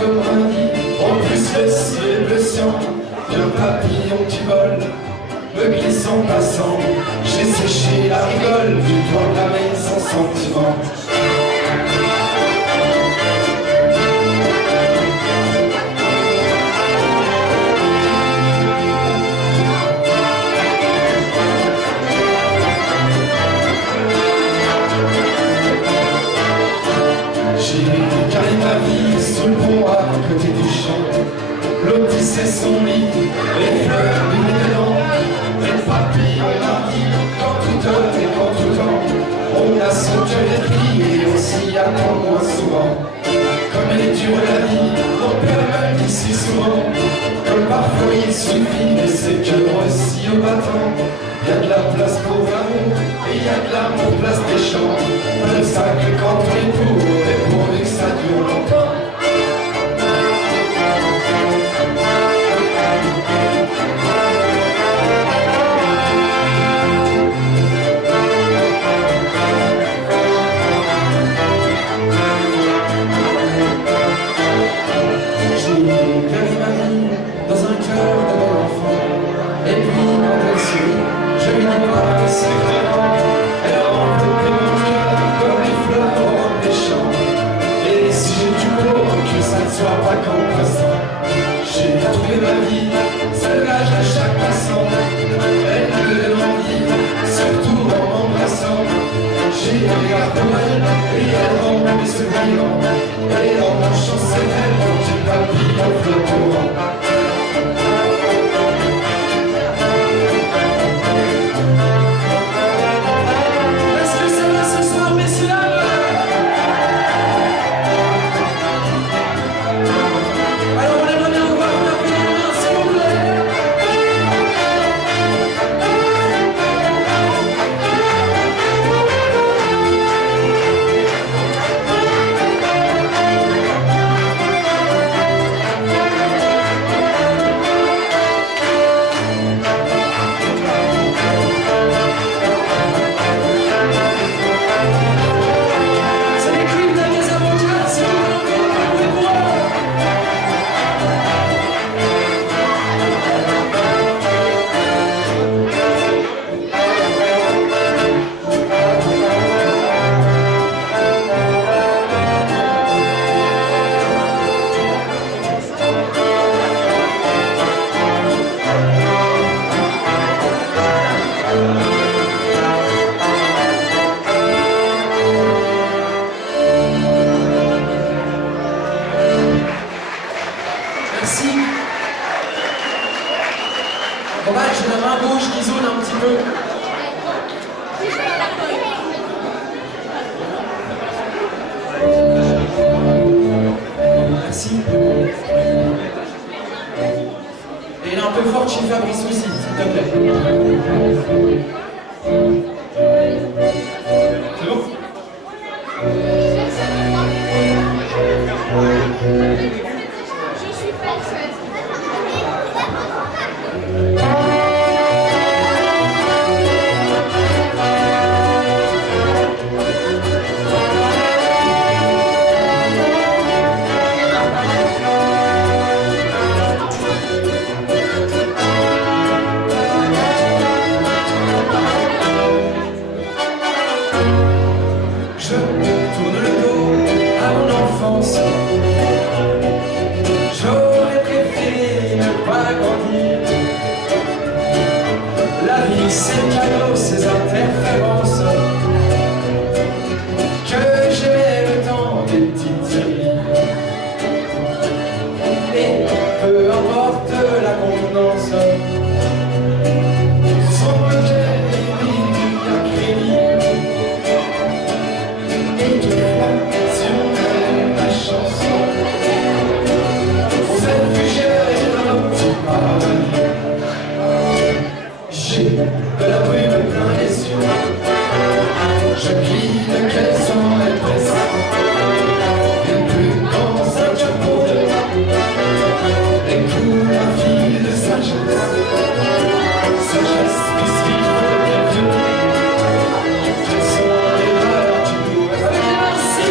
comme un lit, en plus le ciel bleu cyan, un papillon qui vole, me glisse en passant. J'ai séché la rigole du doigt de la main sans sentiment. J'ai carré ma vie sous le pont à côté du champ. L'autre tissait son lit, les fleurs du dedans, les papillons mardis, quand tout heure et quand tout temps. On a son cœur écrit et on s'y attend moins souvent. Comme elle est dure la vie, mon père me dit si souvent, comme parfois il suffit de ses cœurs aussi au battant. Y a de la place pour l'amour et y a de l'amour place des champs. Le sac quand on est pour et pourvu que ça dure longtemps. J'ai trouvé ma vie, salvage à chaque passant. Elle me donne envie, surtout en m'embrassant. J'ai un regard pour elle, et elle rend mes souvenirs. Et en marchant c'est elle, j'ai pas pris en flottant. Merci. Dommage, j'ai la main gauche qui zone un petit peu. Merci. Et il est un peu fort chez Fabrice aussi, s'il te plaît. C'est bon ? J'aurais préféré ne pas grandir. La vie, ses cadeaux, ses interférences, que j'aimais le temps des petites séries. Et peu importe la contenance, son rejet est mis à crédit. Et toutefois, si on avait la chance, on s'est réfugié dans un petit paradis. J'ai de la brume plein les yeux, je plie de quelles sont les presses. Et plus dans un chapeau de et coule un fil de sagesse. Sagesse puisqu'il faut bien vieux. Quelles sont les valeurs du goût? Merci.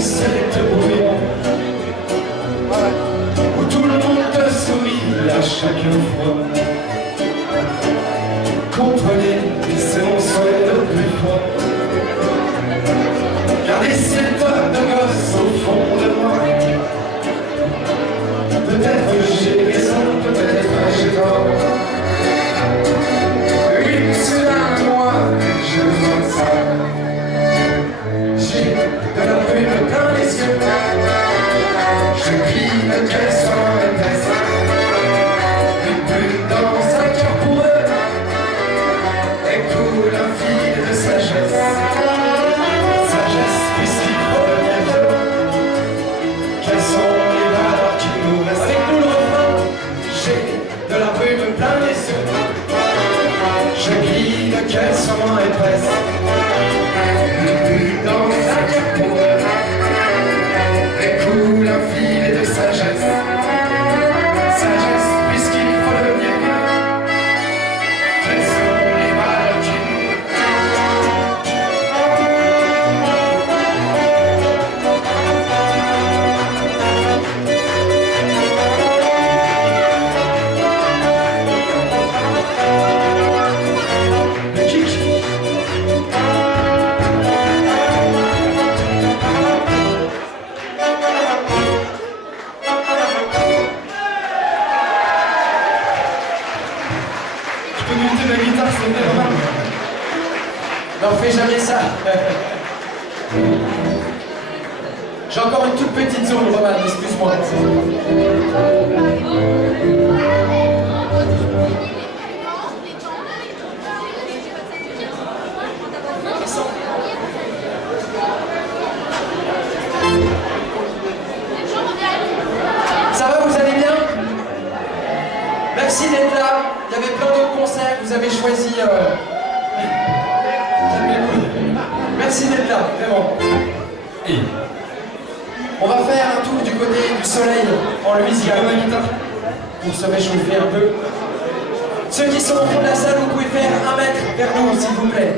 Bruxelles te brouillon, où tout le monde te sourit à chaque fois. Comprenez, c'est mon souhait le plus fort. Gardez cette tonne de gosse au fond de moi. Peut-être j'ai raison, peut-être j'ai tort. Oui, soudain, moi, je vois ça. J'ai de la brume plein les yeux. Je cligne qu'elle soit épaisse. Une plume dans un cœur pour eux. Et coule un fil de sagesse. Sagesse, puisqu'il faut le bien. Quelles sont les valeurs qui nous restent? Avec nous le refrain. J'ai de la brume plein les yeux. Je cligne qu'elle soit épaisse. Dans un cœur pour eux, et coule un filet de sagesse. Sagesse, puisqu'il faut le bien. Quelles sont les valeurs qui nous le kick. Je peux monter la guitare, c'est normal. Non, fais jamais ça. J'ai encore une toute petite zone, Roman, excuse-moi. Ça va, vous allez bien? Merci d'être là. Il y avait plein d'autres concerts, vous avez choisi... Merci d'être là, vraiment. Et On va faire un tour du côté du soleil en Louisiane pour se réchauffer un peu. Ceux qui sont au fond de la salle, vous pouvez faire 1 mètre vers nous, s'il vous plaît.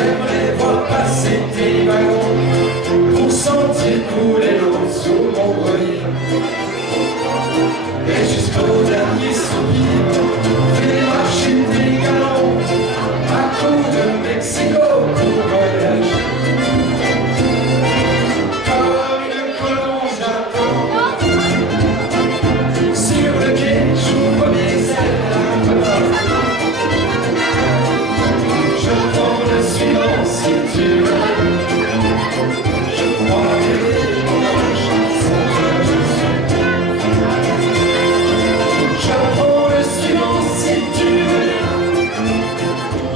J'aimerais voir passer tes wagons pour sentir couler l'eau sous mon grenier. Et jusqu'au dernier soupir, fais marcher tes galons à coups de Mexico pour voyager. Comme une colombe j'attends sur le quai, j'ouvre mes ailes un peu partout. Je prends le suivant si tu veux. Je crois rêver mon ange, sans toi je suis. Je prends le suivant si tu veux.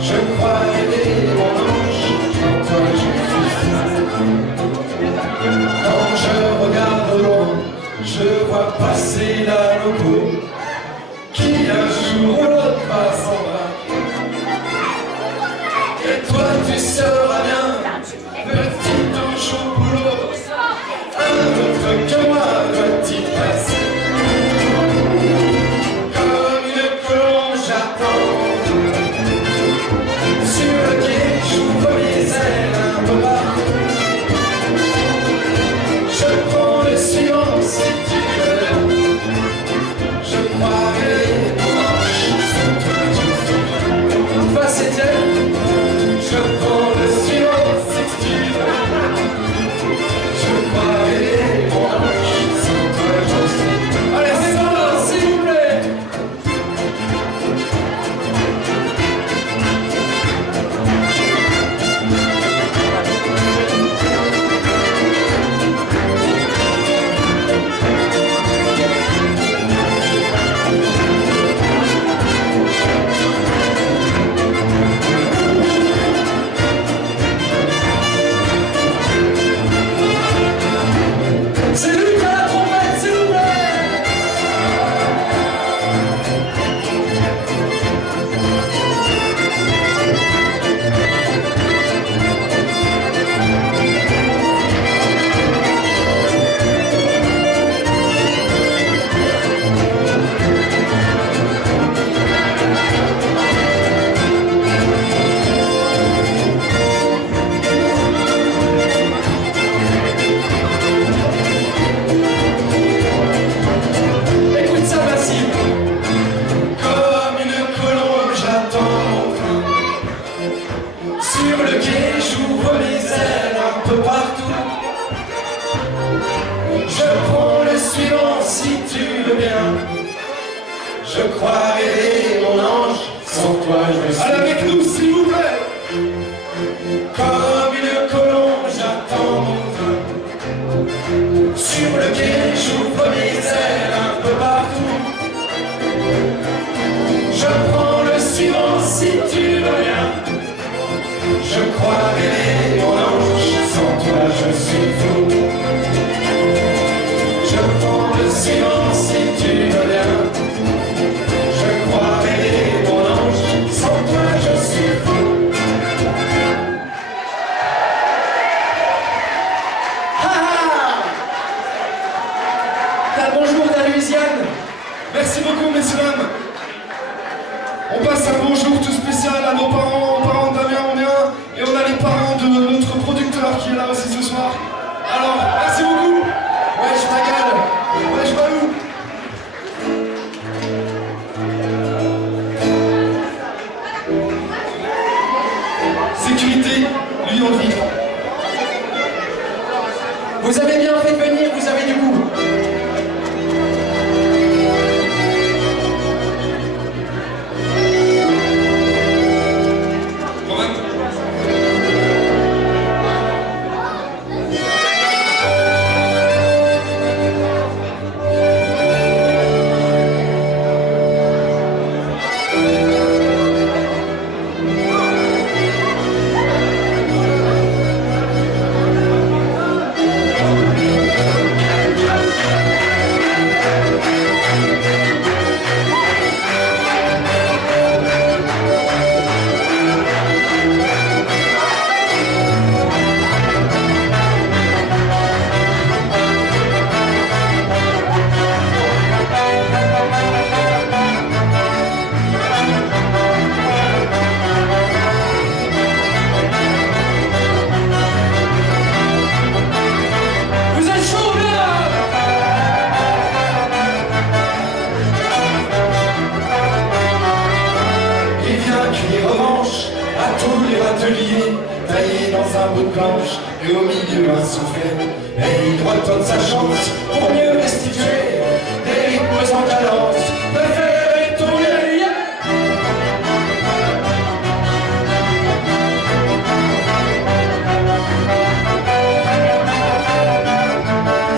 Je crois rêver mon ange, sans toi je suis. Quand je regarde au loin, je vois passer la loco qui un jour ou l'autre va s'en va. Et toi tu seras bien, petit ange au boulot, un autre que moi doit-il passer. Comme une colombe j'attends, sur le quai j'ouvre mes ailes un peu partout. Je prends le suivant si tu veux. Je croirais mon ange, sans toi je suis. Enfin c'était. Je prends le suivant si tu veux. Je croirais mon ange, sans toi je suis. Allez, c'est bon, s'il vous plaît. C'est lui qui a la trompette, s'il vous plaît. Écoute ça, Massime. Comme une colombe, j'attends mon train. Sur le quai, j'ouvre mes ailes un peu partout. Je prends le suivant si tu veux bien. Je crois rêver mon ange, sans toi je suis. Allez avec nous, s'il vous plaît. Comme une colombe, j'attends mon train. Sur le quai, j'ouvre mes ailes un peu partout. Je prends le suivant si tu veux bien. Je crois rêver mon ange, sans toi je suis fou. Je prends le suivant si tu veux bien. Je crois rêver mon ange, sans toi je suis fou. Ha ha! T'as le bonjour de la Louisiane. Merci beaucoup, messieurs, dames. On passe un bonjour tout spécial à nos parents, aux parents de Damien Aubien, et on a les parents de notre producteur qui est là aussi ce soir. Alors, merci beaucoup. Wesh ma gueule. Wesh Balou. Sécurité, lui en vie. Vous avez bien fait de venir, vous avez du goût. dans un bout de planche et au milieu un soufflet. Et il retourne sa chance pour mieux restituer des rythmes en cadence. Préférez tourner.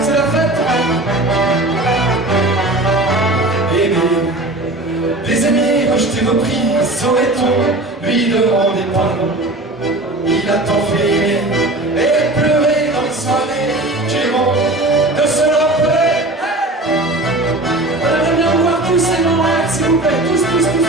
C'est la fête. Des amis rejetés reprises, saurait-on lui demander pardon? Il a tant fait aimer et pleurer dans les soirées. J'ai honte de se rappeler. On aimerait bien vous voir tous les noms en l'air, s'il vous plaît. Tous, tous, tous, tous.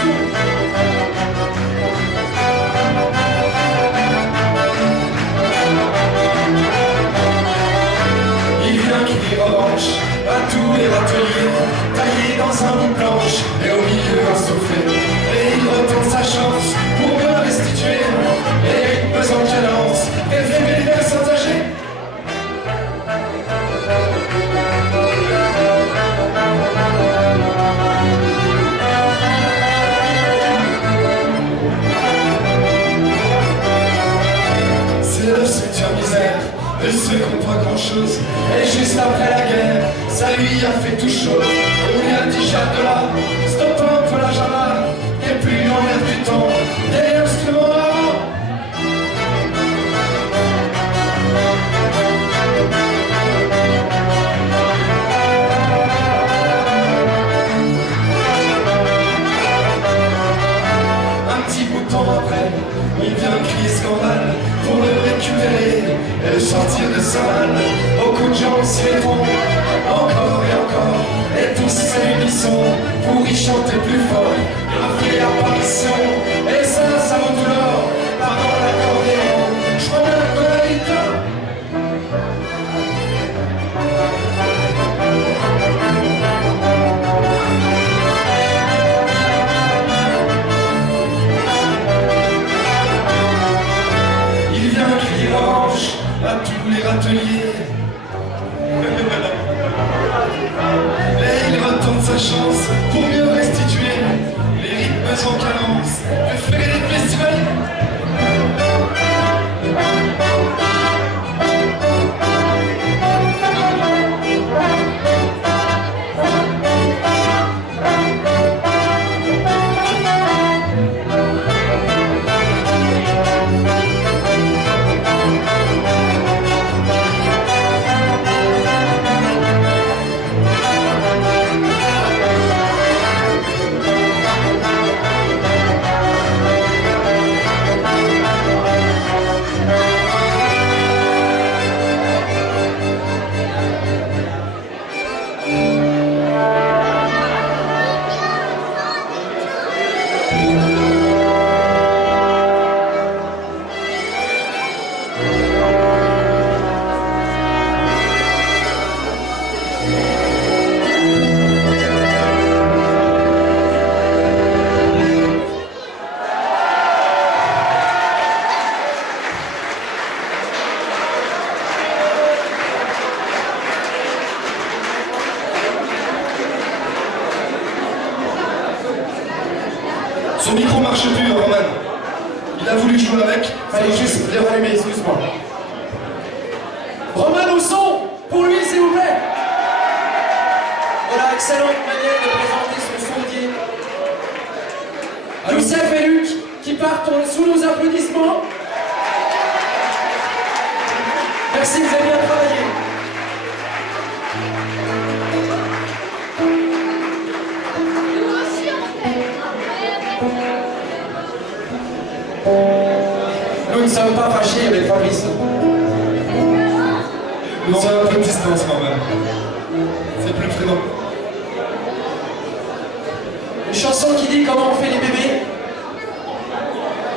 Il vient crier revanche à tous les râteliers, taillés dans un bout de planche et au milieu un soufflet. Et il retourne sa chance pour me restituer les rythmes en cadence. Préférez les personnes âgées. C'est le cimetière misère de ceux qui n'ont pas grand chose. Et juste après la guerre, ça lui a fait tout chaud. On lui a dit Jacques de là, stop un peu la java. Et puis en l'air du temps, des instruments avant. Un petit bout de temps après, il vient crier scandale pour le récupérer et le sortir de sa malle. Beaucoup de gens s'y mettront encore et encore, et tous à l'unisson pour y chanter plus fort. Il fait apparition, et ça vaut tout l'or. Pardon l'accordéon, je prends la colite. Il vient crier revanche à tous les râteliers. Et il retourne sa chance pour mieux restituer les rythmes en cadence. Préférez les festivals. Son micro marche plus, Roman. Il a voulu jouer avec. Fallait juste le rallumer, excuse-moi. Romain au son, pour lui, s'il vous plaît. Voilà, excellente manière de présenter son sondier. Youssef et Luc qui partent sous nos applaudissements. Merci, vous avez bien travaillé. Nous ne sommes pas fâchés avec Fabrice. Nous avons un peu de distance quand même. C'est plus prudent. Une chanson qui dit comment on fait les bébés.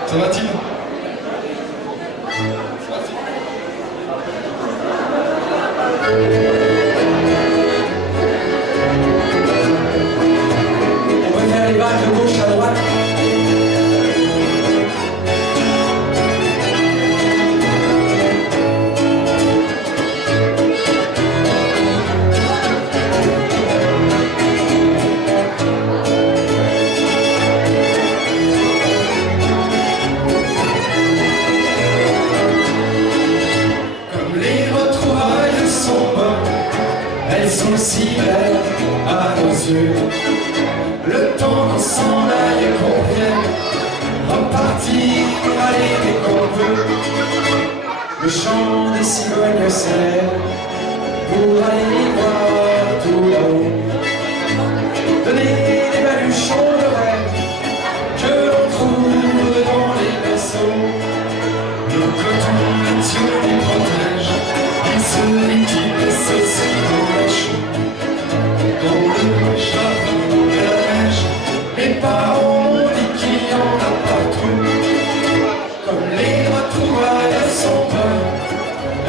Ça va-t-il? On peut faire les vagues de gauche à droite. repartir, aller dès qu'on peut. Le chant des cigognes s'élève pour aller voir tout là-haut. Donner des baluchons de rêve que l'on trouve dans les berceaux. Le coton, les dieux les protègent, et celui qui laisse aussi dans la chaux. Dans le jardin de la neige, Mes parents m'ont dit qu'il y en a partout. Comme les retrouvailles sont bonnes,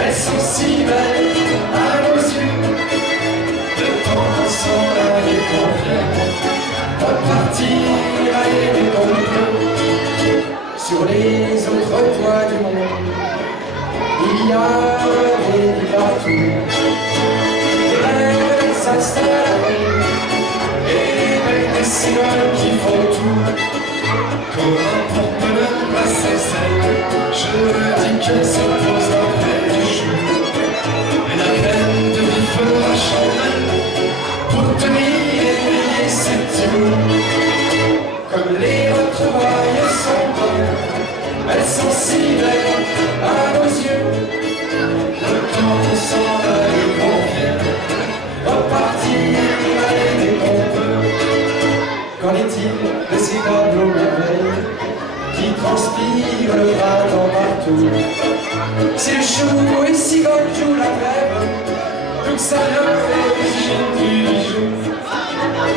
elles sont si belles à nos yeux. Le temps s'en aller qu'on vienne repartir, aller dès qu'on peut. Sur les autres toits du monde, il y a des lits partout. Des rêves s'installent et des cigognes qui font tout. comme un porte-bonheur assez sec, je me dis qu'elle se pose après du chou. Et la crème de vie fera chandelle Pour tenir et briller ses petits bouts. Comme les retrouvailles sont bonnes, elles sont si belles à nos yeux. Le temps s'en aller qu'on vienne repartir, aller dès qu'on peut. Qu'en est-il de ces tableaux merveilles qui transpirent le printemps partout? Si le chou et cigogne jouent la grève, tout ça leur fait du bijou.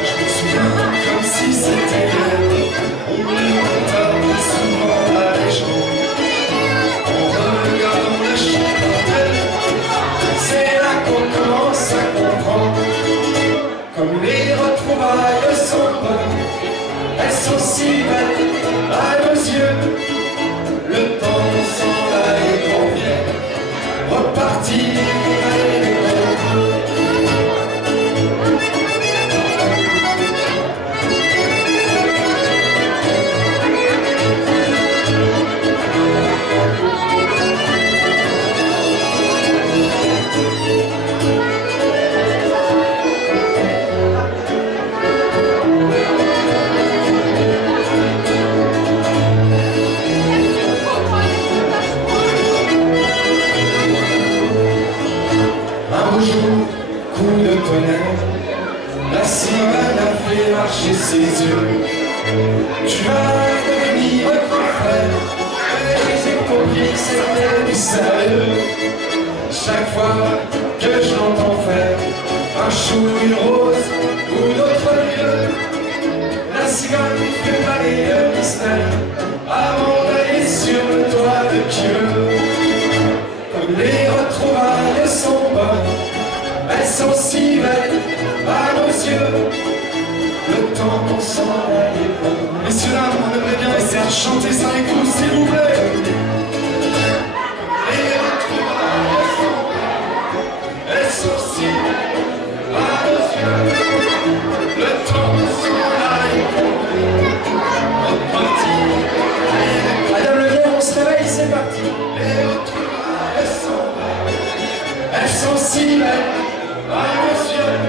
Je me souviens comme si c'était hier, on les entend souvent à les gens. En regardant les chanteurs, C'est là qu'on commence à comprendre. Comme les retrouvailles sont bonnes, elles sont si belles à nos yeux. Le temps s'en va et qu'on vienne repartir, aller dès qu'on peut. Un beau jour, coup de tonnerre, la sirène a fait marcher ses yeux. Tu vas devenir grand frère, et j'ai compris que c'était du sérieux. Chaque fois que je l'entends faire un chou, une rose ou d'autres lieux, la cigogne fait planer le mystère avant d'aller sur le toit de Dieu. Comme les retrouvailles sont bonnes, elles sont si belles à nos yeux. Le temps s'en aller pas. messieurs dames, on aimerait bien essayer de chanter ça avec vous, s'il vous plaît. Les retrouvailles sont bonnes, elles sont si belles à nos yeux. Le temps s'en aller pas. Repartir. Madame Le Vieux, on se réveille, c'est parti. Les retrouvailles sont belles, elles sont si belles à nos yeux.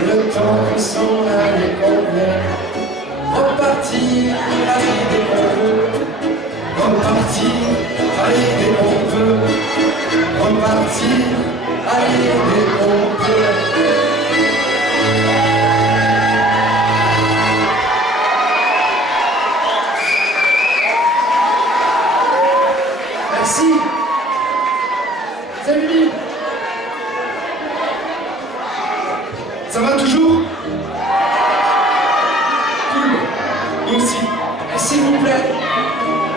Le temps s'en aller convient. Repartir, aller dès qu'on veut. Repartir, aller dès qu'on veut. Repartir, aller dès qu'on peut. Merci. Salut Lily. Ça va toujours? Cool. Nous aussi. Et s'il vous plaît,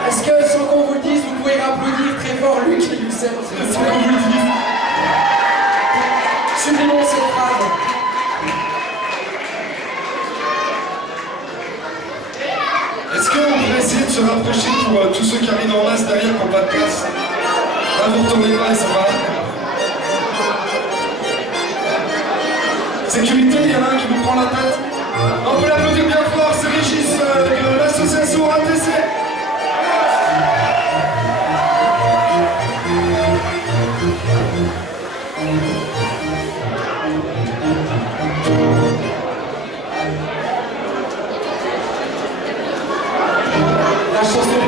est-ce que sans qu'on vous le dise, vous pouvez applaudir très fort Luc et Lucette? Sans qu'on vous le dise. Sublimons cette phrase. Est-ce qu'on pourrait essayer de se rapprocher pour tous ceux qui arrivent en masse derrière qui n'ont pas de place? Là, vous ne retournez pas et ça va. Sécurité, il y en a un qui vous prend la tête. On peut l'applaudir bien fort, c'est Régis de l'association ATC. La chanson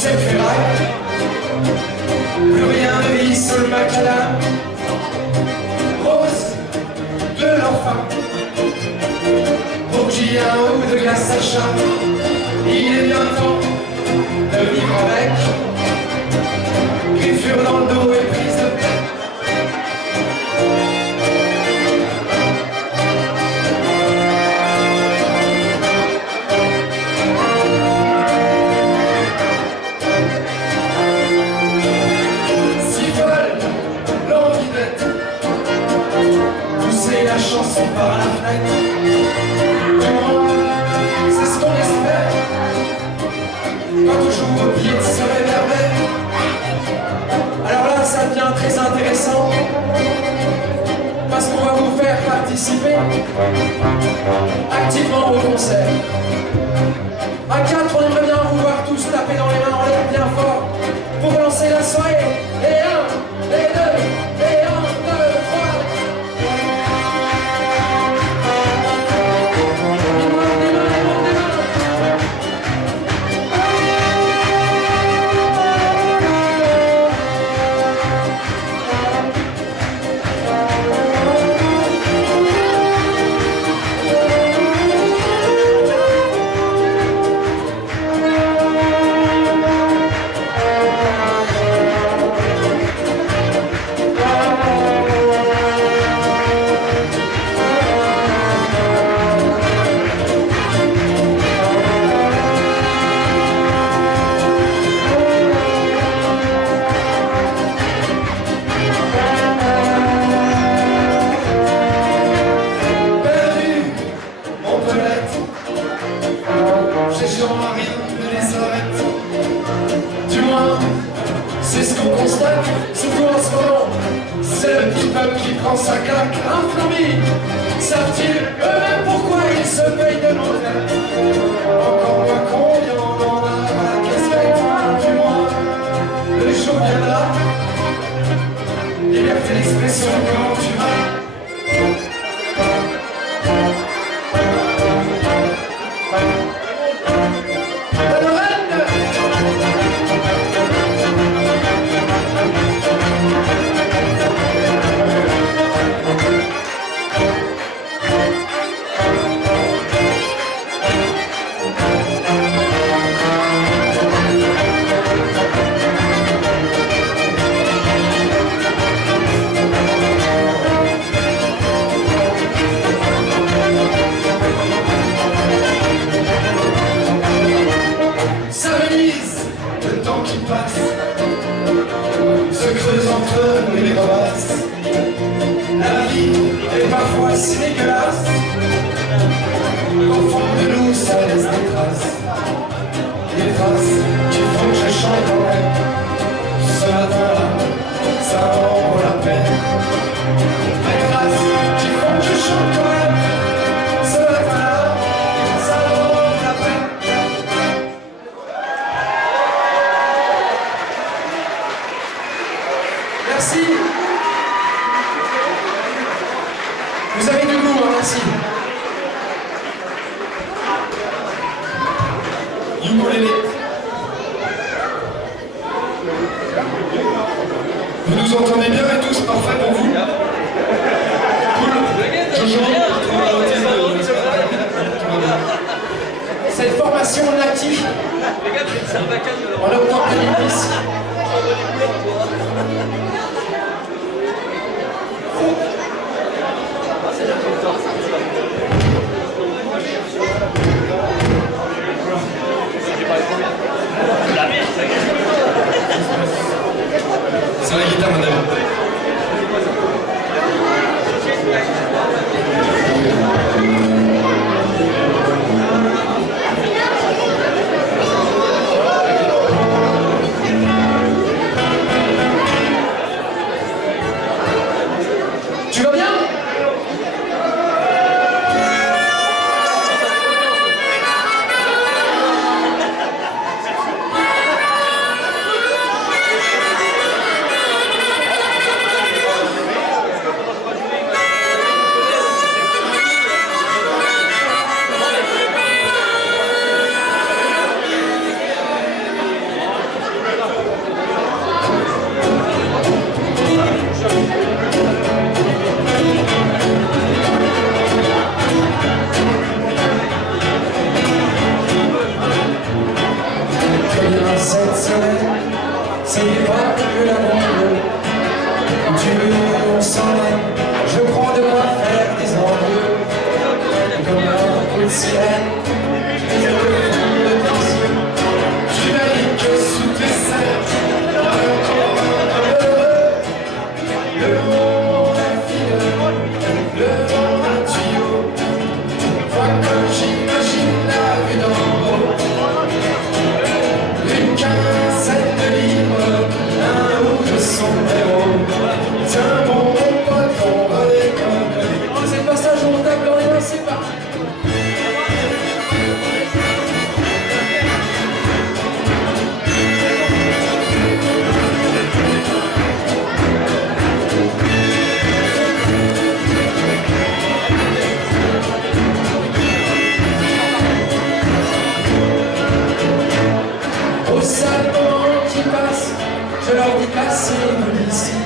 cette ferraille. Plus rien ne vit sur le macadam. Rose de l'enfant, bourgien ou de glace à chat. Il est bien temps de vivre avec. Griffure dans le dos et prise de paix. La chanson par la fenêtre, du moins, c'est ce qu'on espère quand on joue au pied de ce réverbère. Alors là, ça devient très intéressant parce qu'on va vous faire participer activement au concert. À 4, on aimerait bien vous voir tous taper dans les mains en l'air bien fort pour lancer la soirée. Et 1, et 2, et 1, 2, 3. C'est ce qu'on constate, surtout en ce moment. C'est le petit peuple qui prend sa claque. Inflammé, savent-ils eux-mêmes pourquoi ils se payent de nos têtes? Encore moins combien on en a à la casquette. Du moins, le jour viendra. Liberté d'expression, comment tu vas? Se creuse entre nous et les crevasses. La vie est parfois si dégueulasse. Au fond de nous, ça laisse des traces. Des traces qui font que je chante quand même. Ce matin-là, ça en vaut la peine. Des traces qui font que je chante quand même. Ce matin-là, ça en vaut la peine. Merci. Vous avez du goût, hein, merci. Ukulélé. Vous nous entendez bien et tous, parfait pour vous? Cool. Jojo. Cette formation native en octobre 2010. C'est la guitare, madame. sales moments qui passent, je leur dis passez-vous d'ici.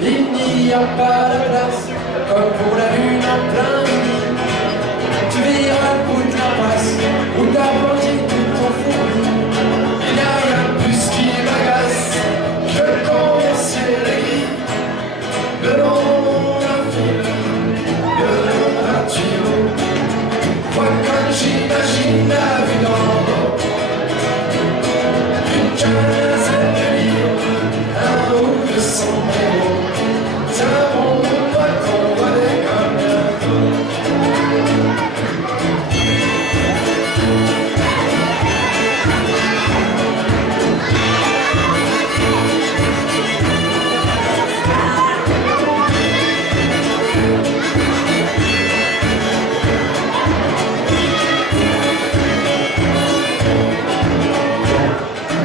Il n'y a pas de place, comme pour la lune en plein midi. Tu verras le bout de la passe, où t'as planté tout ton fourmi. Il n'y a rien de plus qui m'agace que quand on ciel est gris. Le long d'un fil, le long d'un tuyau. Moi comme j'imagine la vue d'en haut. Une quinzaine de livres, un ou deux sombreros. Tiens bon pote, on va l'école bientôt.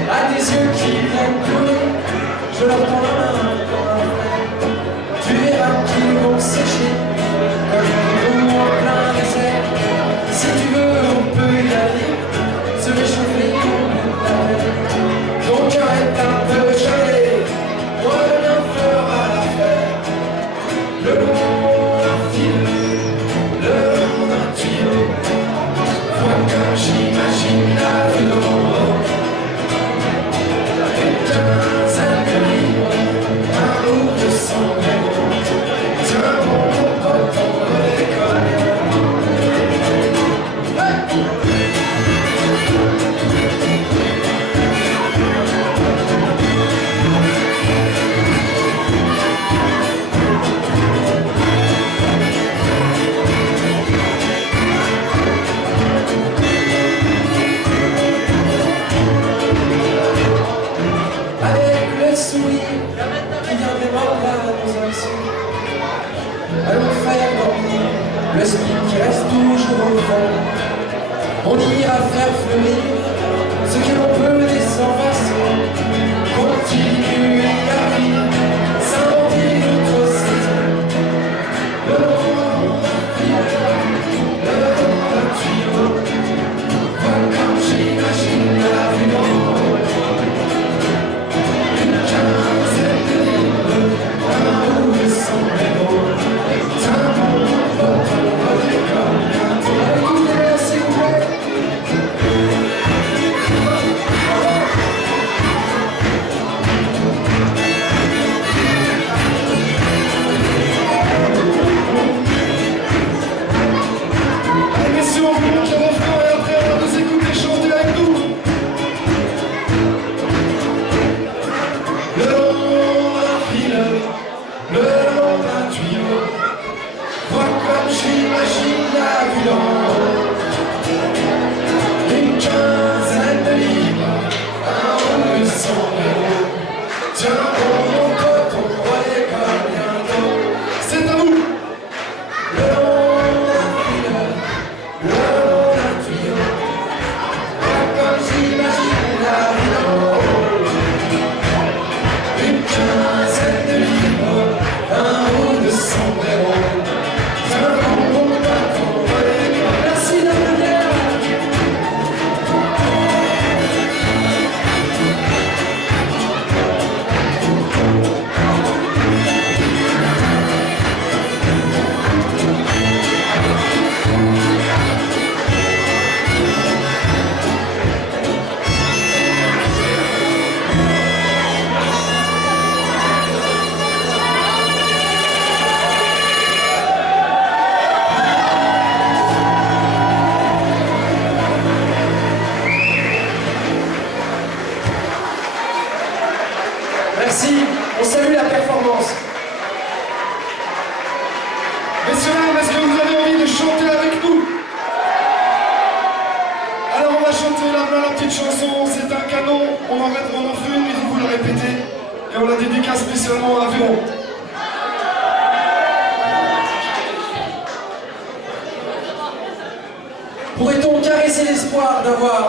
À tes yeux qui viennent couler, je leur prends la main comme un frère. Tu verras qu'ils vont sécher comme une roue en plein désert. Si tu veux, on peut y aller, se réchauffer au bout de la mer. Ton cœur est un peu gelé, moi le mien fera l'affaire. Le long d'un fil, le long d'un tuyau. Vois comme j'imagine la vue d'en haut. Avec le sourire qui vient des morts à nos actions, allons faire dormir le spirit qui reste toujours au fond. On ira faire fleurir ce que l'on peut des sans-façons. Continuer à vivre, s'inventer notre saison. Le long d'un fil, le long d'un tuyau. Vois comme j'imagine la vue d'en haut. Merci, on salue la performance. Messieurs, dames, est-ce que vous avez envie de chanter avec nous? Alors on va chanter la petite chanson, c'est un canon, on en fait une, mais vous le répétez, et on la dédicace spécialement à Véron. Pourrait-on caresser l'espoir d'avoir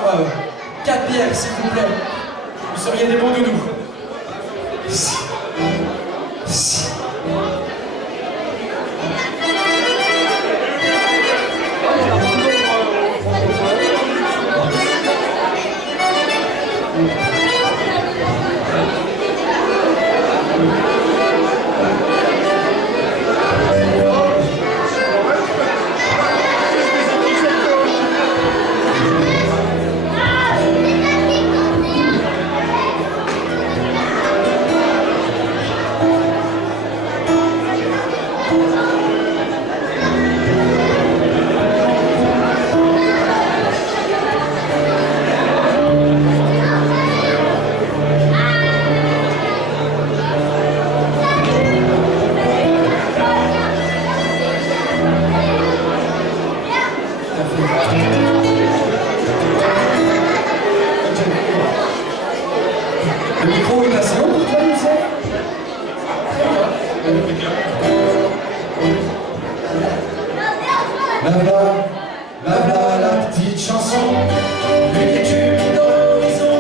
4 bières, s'il vous plaît? Vous seriez des bons doudous. micro est assez haut pour toi, Youssef? Blabla, la petite chanson, une étude dans l'horizon,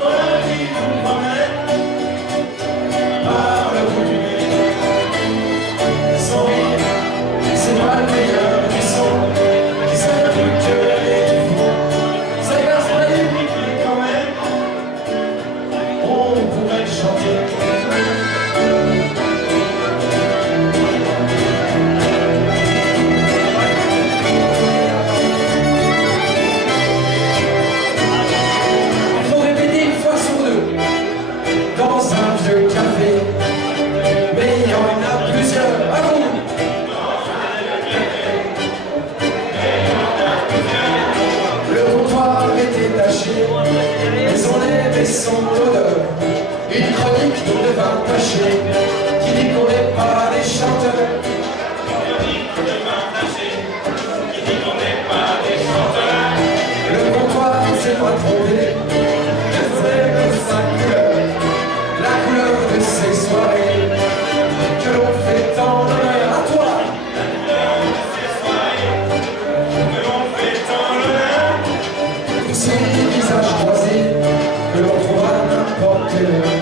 dans la vie nous promène, par le bout du nez. Son rire, c'est pas le meilleur du son, qui serait plus que les défauts. Ça casse pas les pieds quand même, on pourrait chanter. Dans un vieux café, mais il y en a plusieurs. À vous. Le comptoir était taché, mais on aimait son odeur. Une chronique de vin taché, qui dit qu'on n'est pas des chanteurs. Le comptoir s'est pas trompé, c'est que sa couleur. La couleur de ces soirées que l'on fait tant l'honneur à toi. La couleur de ces soirées que l'on fait tant l'honneur. Tous ces visages croisés que l'on trouve à n'importe quelle heure.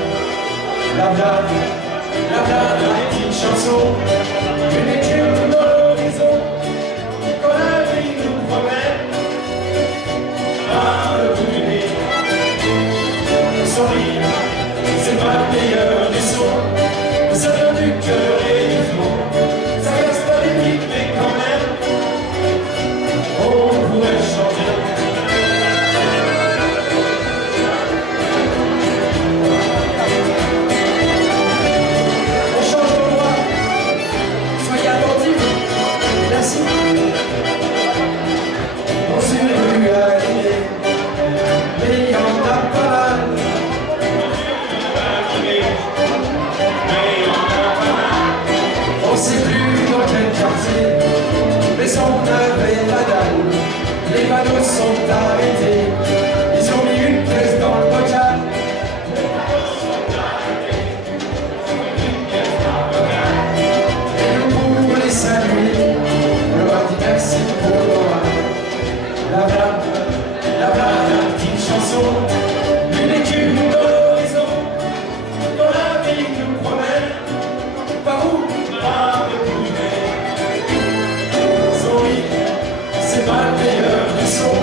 La petite chanson, une écume dans l'horizon, quand la vie nous promène par le bout du nez. Son rire, c'est pas le meilleur du son, ça vient du cœur et du fond. Ça casse pas les pics, mais quand même, on pourrait chanter. On change d'endroit, soyez attentifs, merci. On s'est vu à l'idée, mais il y en a pas mal. On sait plus dans quel quartier, mais on avait la dalle. Les panneaux sont arrêtés, ils ont mis une pièce dans le bocal. Et nous pour les saluer, on leur dit merci pour l'oral. La petite chanson, une écume dans l'horizon, dans la vie nous promène. Par où? Par le bout du nez. Son rire, c'est pas le meilleur du son.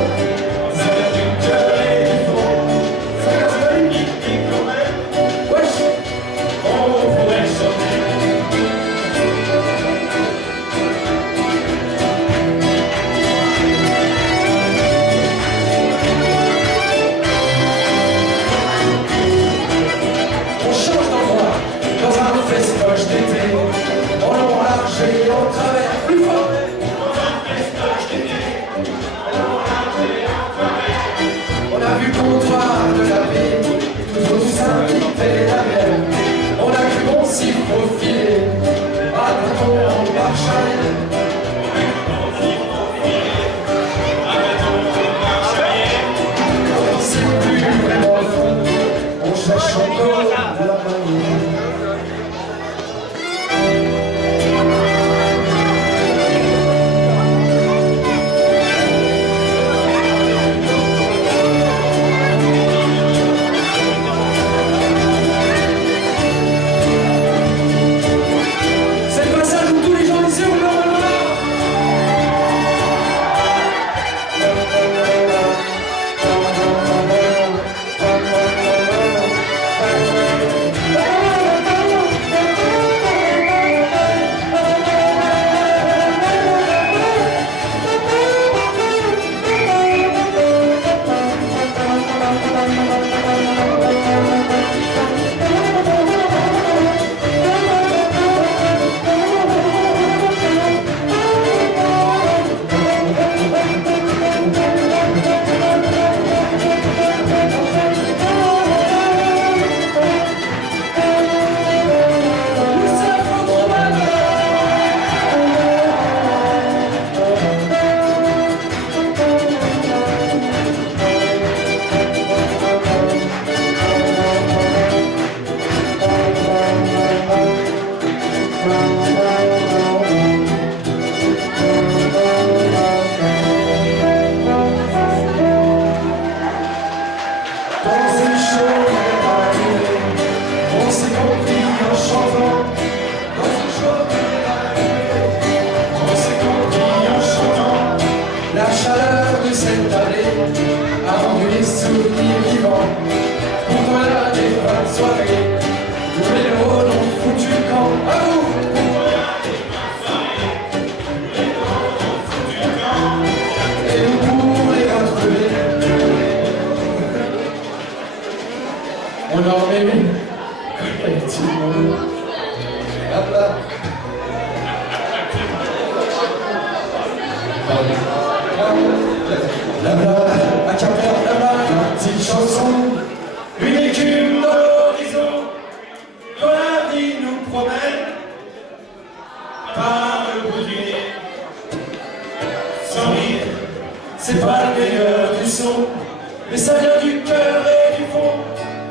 Mais ça vient du cœur et du fond.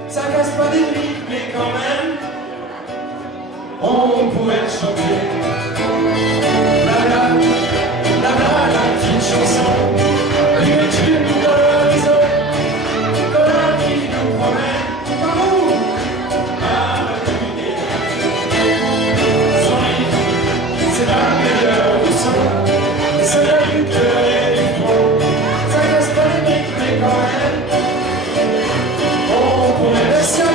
Ça casse pas des rythmes, mais quand même, on pourrait le chanter. La petite chanson, une tube dans l'horizon, comme un qui nous promène. Par où? À l'unité. Son rythme, c'est la meilleure du son. Et ça vient du cœur et du fond. Ça casse pas les rythmes, mais quand même, on pourrait. Merci à vous.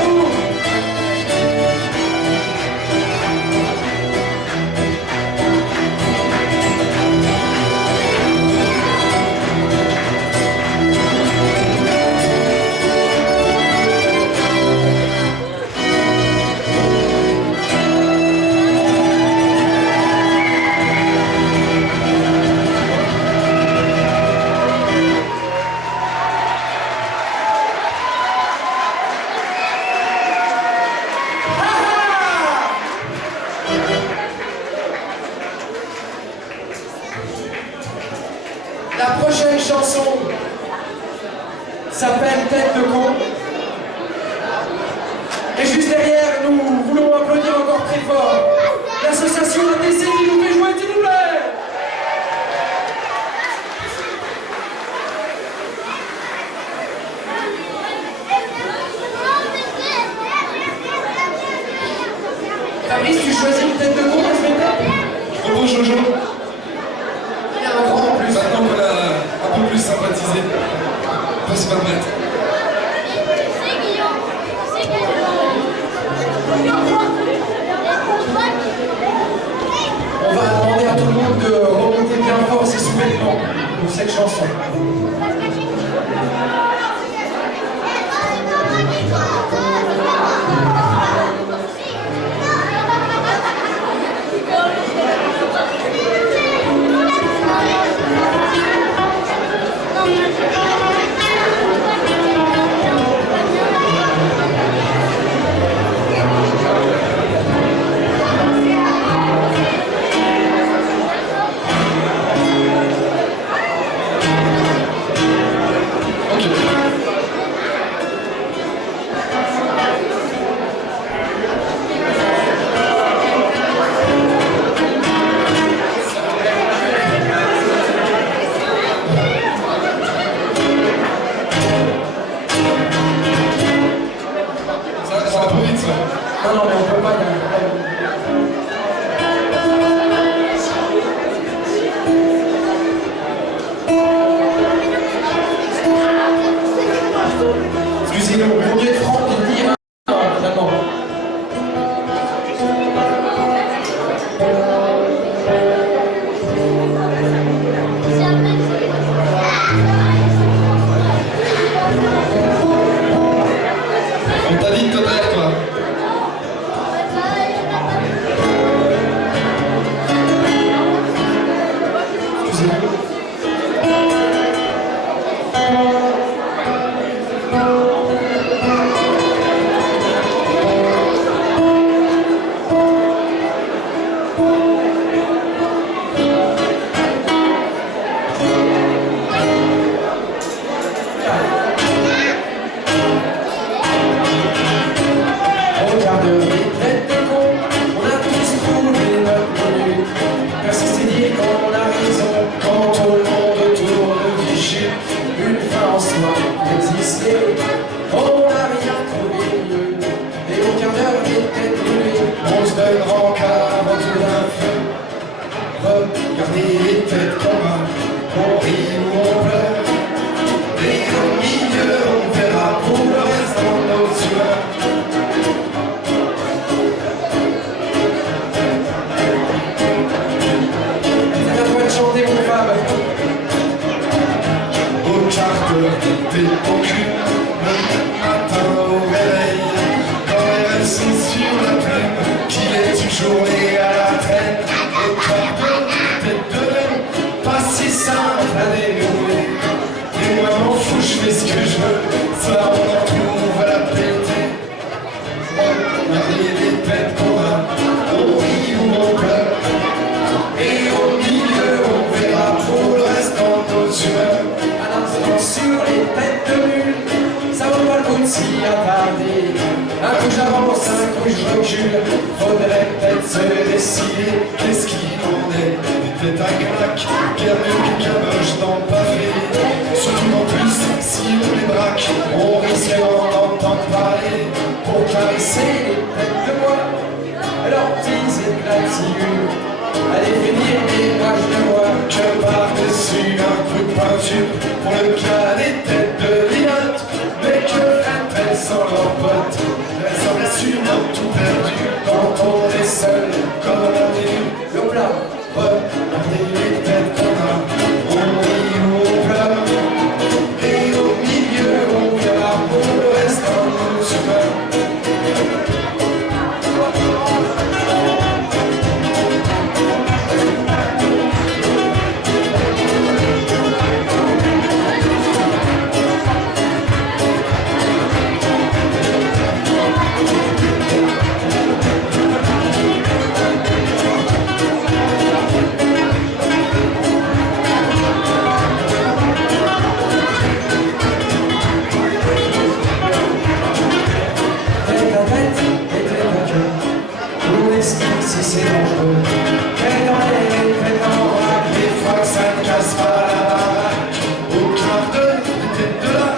La prochaine chanson s'appelle Tête de con. Et juste derrière, nous voulons applaudir encore très fort l'association ATC qui nous fait jouer, s'il vous plaît. Fabrice, tu choisis une tête de con pour ce spectacle? Je propose Jojo. Il y a un grand en plus. Maintenant qu'on a un peu plus sympathisé, on peut se permettre. On va demander à tout le monde de remonter bien fort ses sous-vêtements pour cette chanson. C'est un peu vite ça. Non, mais on peut pas y aller. Excusez-nous, au lieu de Franck, il dit finalement. On t'a dit de te taire, toi. Excusez-nous. Regarde les têtes de con, on a tous trouvé notre minute. Personne s'est dit qu'on a raison quand tout le monde tourne du chute. Une fin en soi existait, on n'a rien trouvé mieux. Et au quart d'heure des têtes brûlées, On se donne rencard autour d'un feu. Regardez les têtes qu'on a, on rit ou on pleure. Et au milieu, on verra pour le restant de nos sueurs. c'est à toi de chanter mon femme. Au quart d'heure, t'es au cul, le matin au réveil. Quand les rêves sont sur la plaine, qu'il est toujours né à la traîne. Au quart d'heure, t'es de même, pas si simple à dénouer. Et moi m'en fous, je fais ce que je veux, ça on en trouve à la péter. Regardez les têtes qu'on a, on rit ou on pleure. Et au milieu, on verra pour le restant de nos humeurs. Un instant sur les têtes de mule. s'y attarder. Un coup j'avance, un coup je recule, faudrait peut-être se décider. Qu'est-ce qu'il en est? Des têtes à claque, bien mieux que camoche dans le pavé. Surtout en plus, si on les braque, on risque d'en entendre parler. Pour caresser les têtes de bois, leurs petits éclats. Allez finir les pages de bois Que par-dessus un coup de peinture pour le cas des têtes de linotte. Mais que feraient-elles sans leurs potes? Elles seraient sûrement tout perdues quand on est seul comme on est. le plat. Regardez les têtes qu'on a, on rit ou on pleure. Et au milieu on verra pour le reste un nous super. Si c'est dangereux, fais dans les, fais dans vrac, Les fois que ça ne casse pas la baraque, au quart d'heure, tête de là,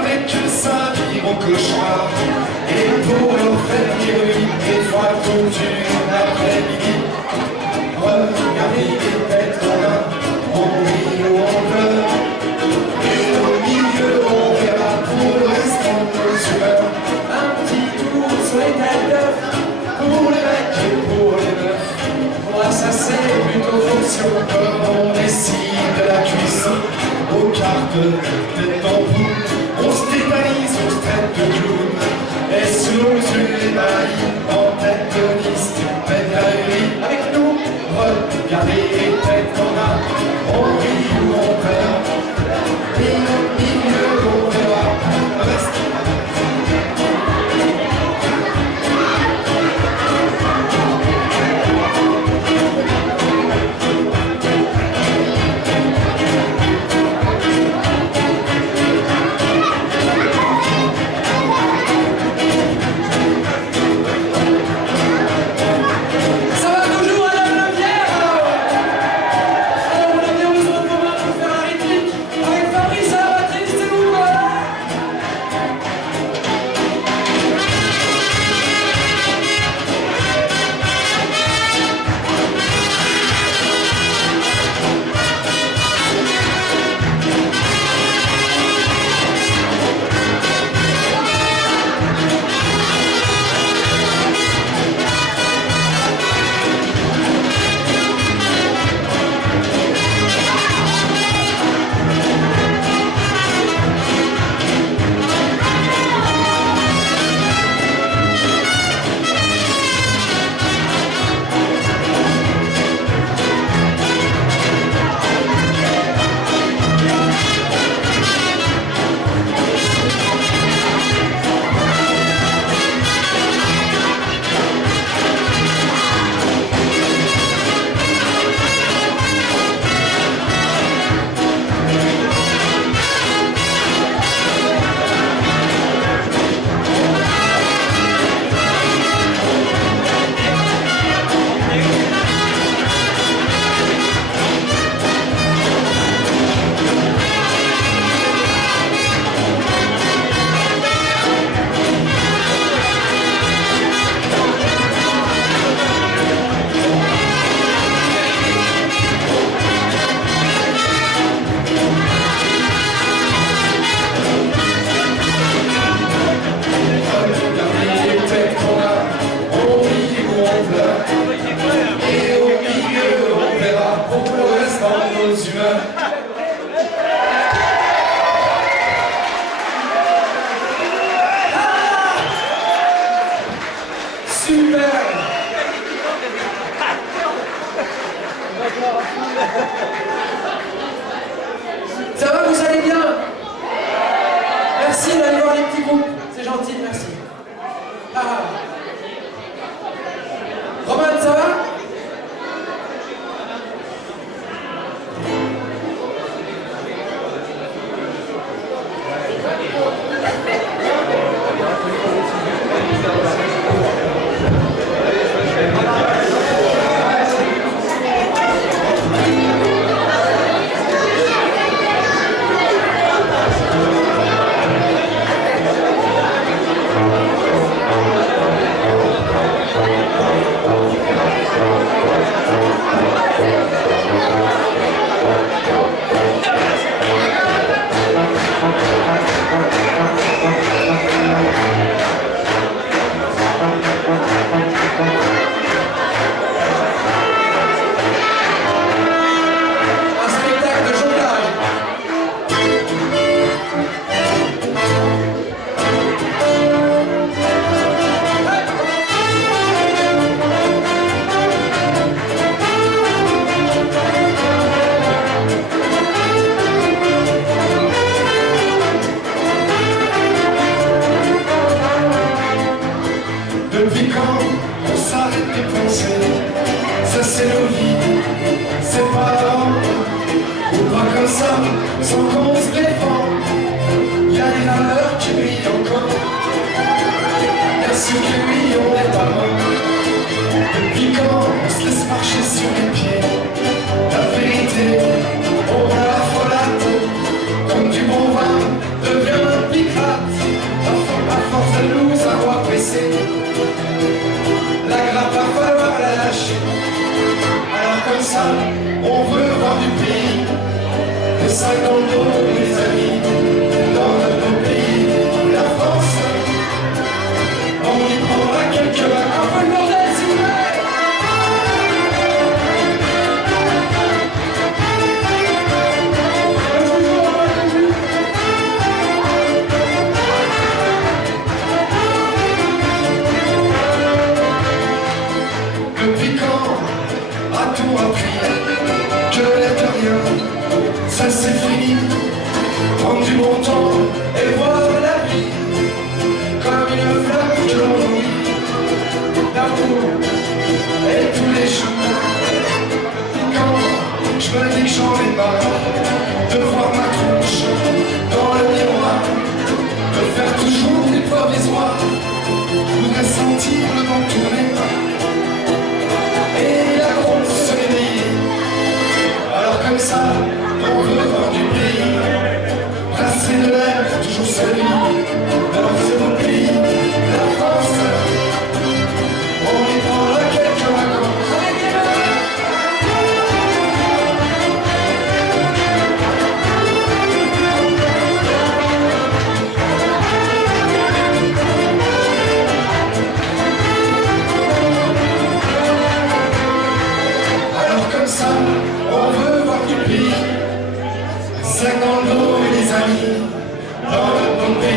avec ça vire au cauchemar. Et pour leur faire dire oui, des fois toute une après-midi, regardez les têtes qu'on a, on rit ou on pleure. Et au milieu on verra pour le reste on peut super. un petit tour sur les têtes d'œufs. Pour les mecs et pour les meufs, Moi ça c'est plutôt fonction. comme on décide de la cuisson, au quart d'heure, tête en boule, on se tétanise, on se traite de clown. Et sous nos yeux ébahis, en tête de liste, peine à rire. Avec nous, Regardez les têtes qu'on a, on rit ou on pleure. Et au milieu on verra le reste. ça va toujours à la Levière alors. Alors on a bien besoin de commun pour faire un rythmique. Avec Fabrice à la batterie, c'est où quoi? Ça va, vous allez bien? Merci d'aller voir les petits groupes, c'est gentil, merci. Ah. Roman, ça va? sûr que oui, on n'est pas mort. Depuis quand on se laisse marcher sur les pieds? La vérité, on la folate, comme du bon vin, devient un picrate. À force de nous avoir pressé, la grappe va falloir la lâcher. Alors comme ça, on veut voir du pays, le sac dans le dos, les amis, dans notre pays, la France. On y prendra quelques vacances. Un peu de bordel, s'il vous plaît. Depuis quand a-t-on appris que l'air de rien, ça c'est fini? Prendre du bon temps et voir la vie comme une flamme que l'on nourrit d'amour et tous les jours. Depuis quand je me dis que j'en ai marre de voir ma tronche dans le miroir, de faire toujours du provisoire. Je voudrais sentir le vent tourner et la grosse se réveiller. Alors comme ça, on veut voir du pays, brasser de l'air, toujours celui de notre pays, la France. On y prendra quelques vacances. Alors comme ça, on veut voir du pays, sac dans le dos et les amis, dans le bon pays.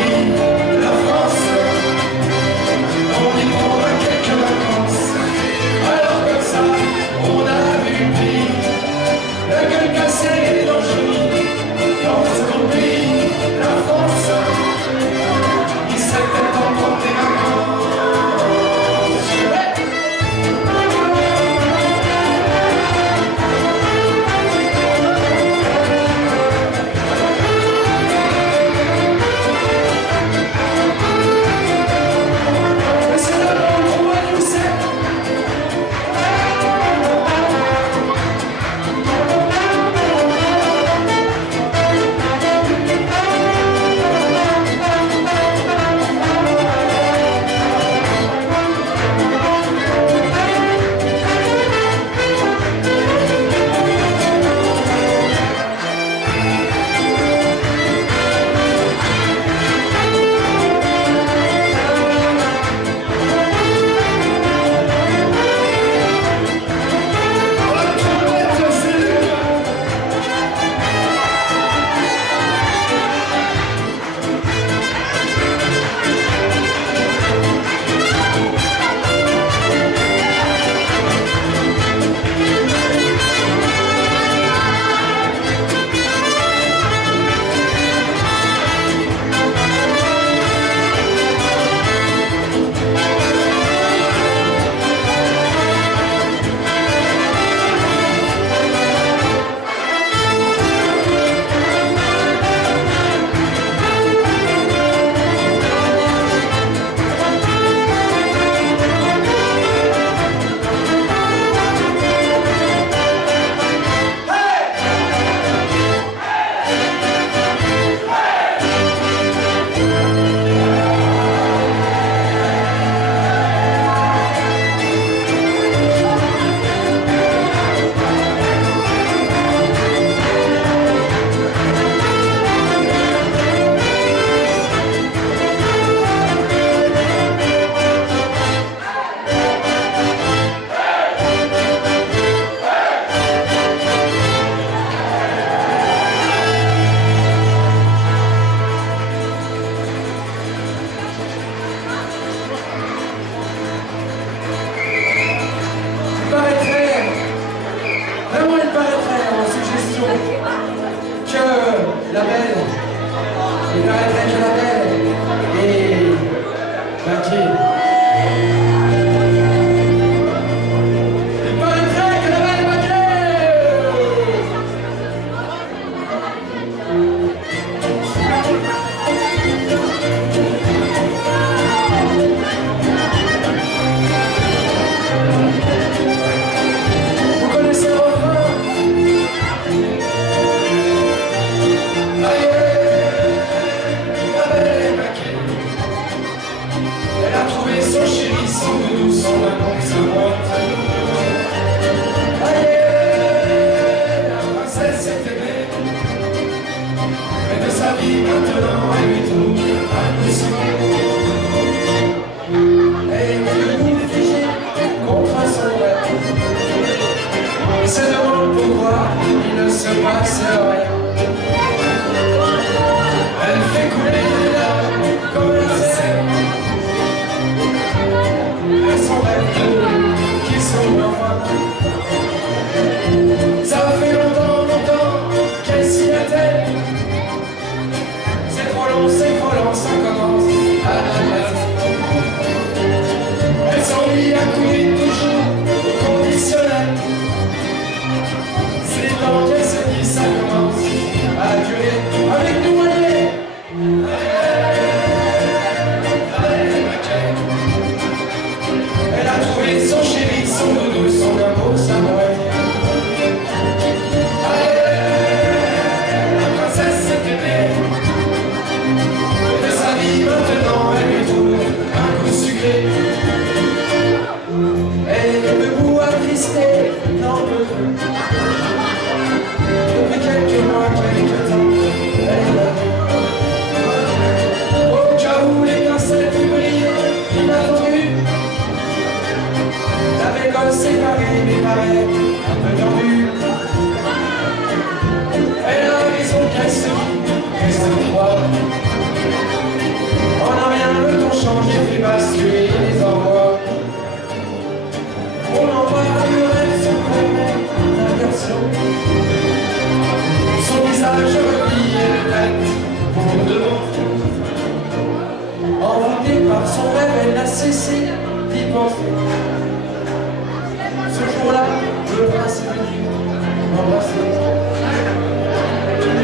voix séparée mais pareil, un peu tendue. Elle a raison qu'elle se croit. En un rien, le ton change et fait basculer les envois. On en parle du rêve se promet d'un garçon. Son visage replie et le tête pour devant. Envoûtée par son rêve, elle n'a cessé d'y penser. Ce jour-là, le prince est venu m'embrasser.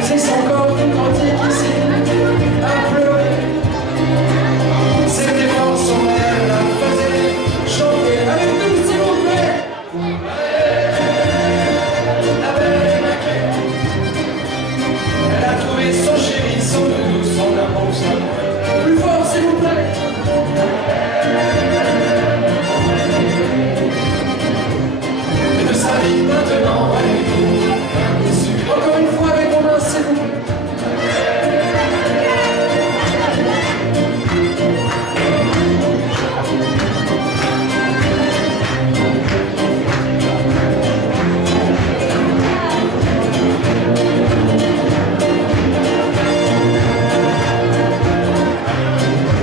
C'est son corps tout entier qui s'est mis à pleurer. C'était fort, son rêve la faisait chanter. Avec nous, s'il vous plaît. La belle est maquée. Elle a trouvé son chéri, son doudou, son amour, son amour. Plus fort, s'il vous plaît. Et de sa vie maintenant, elle est tout. Encore une fois avec mon main, s'il vous plaît.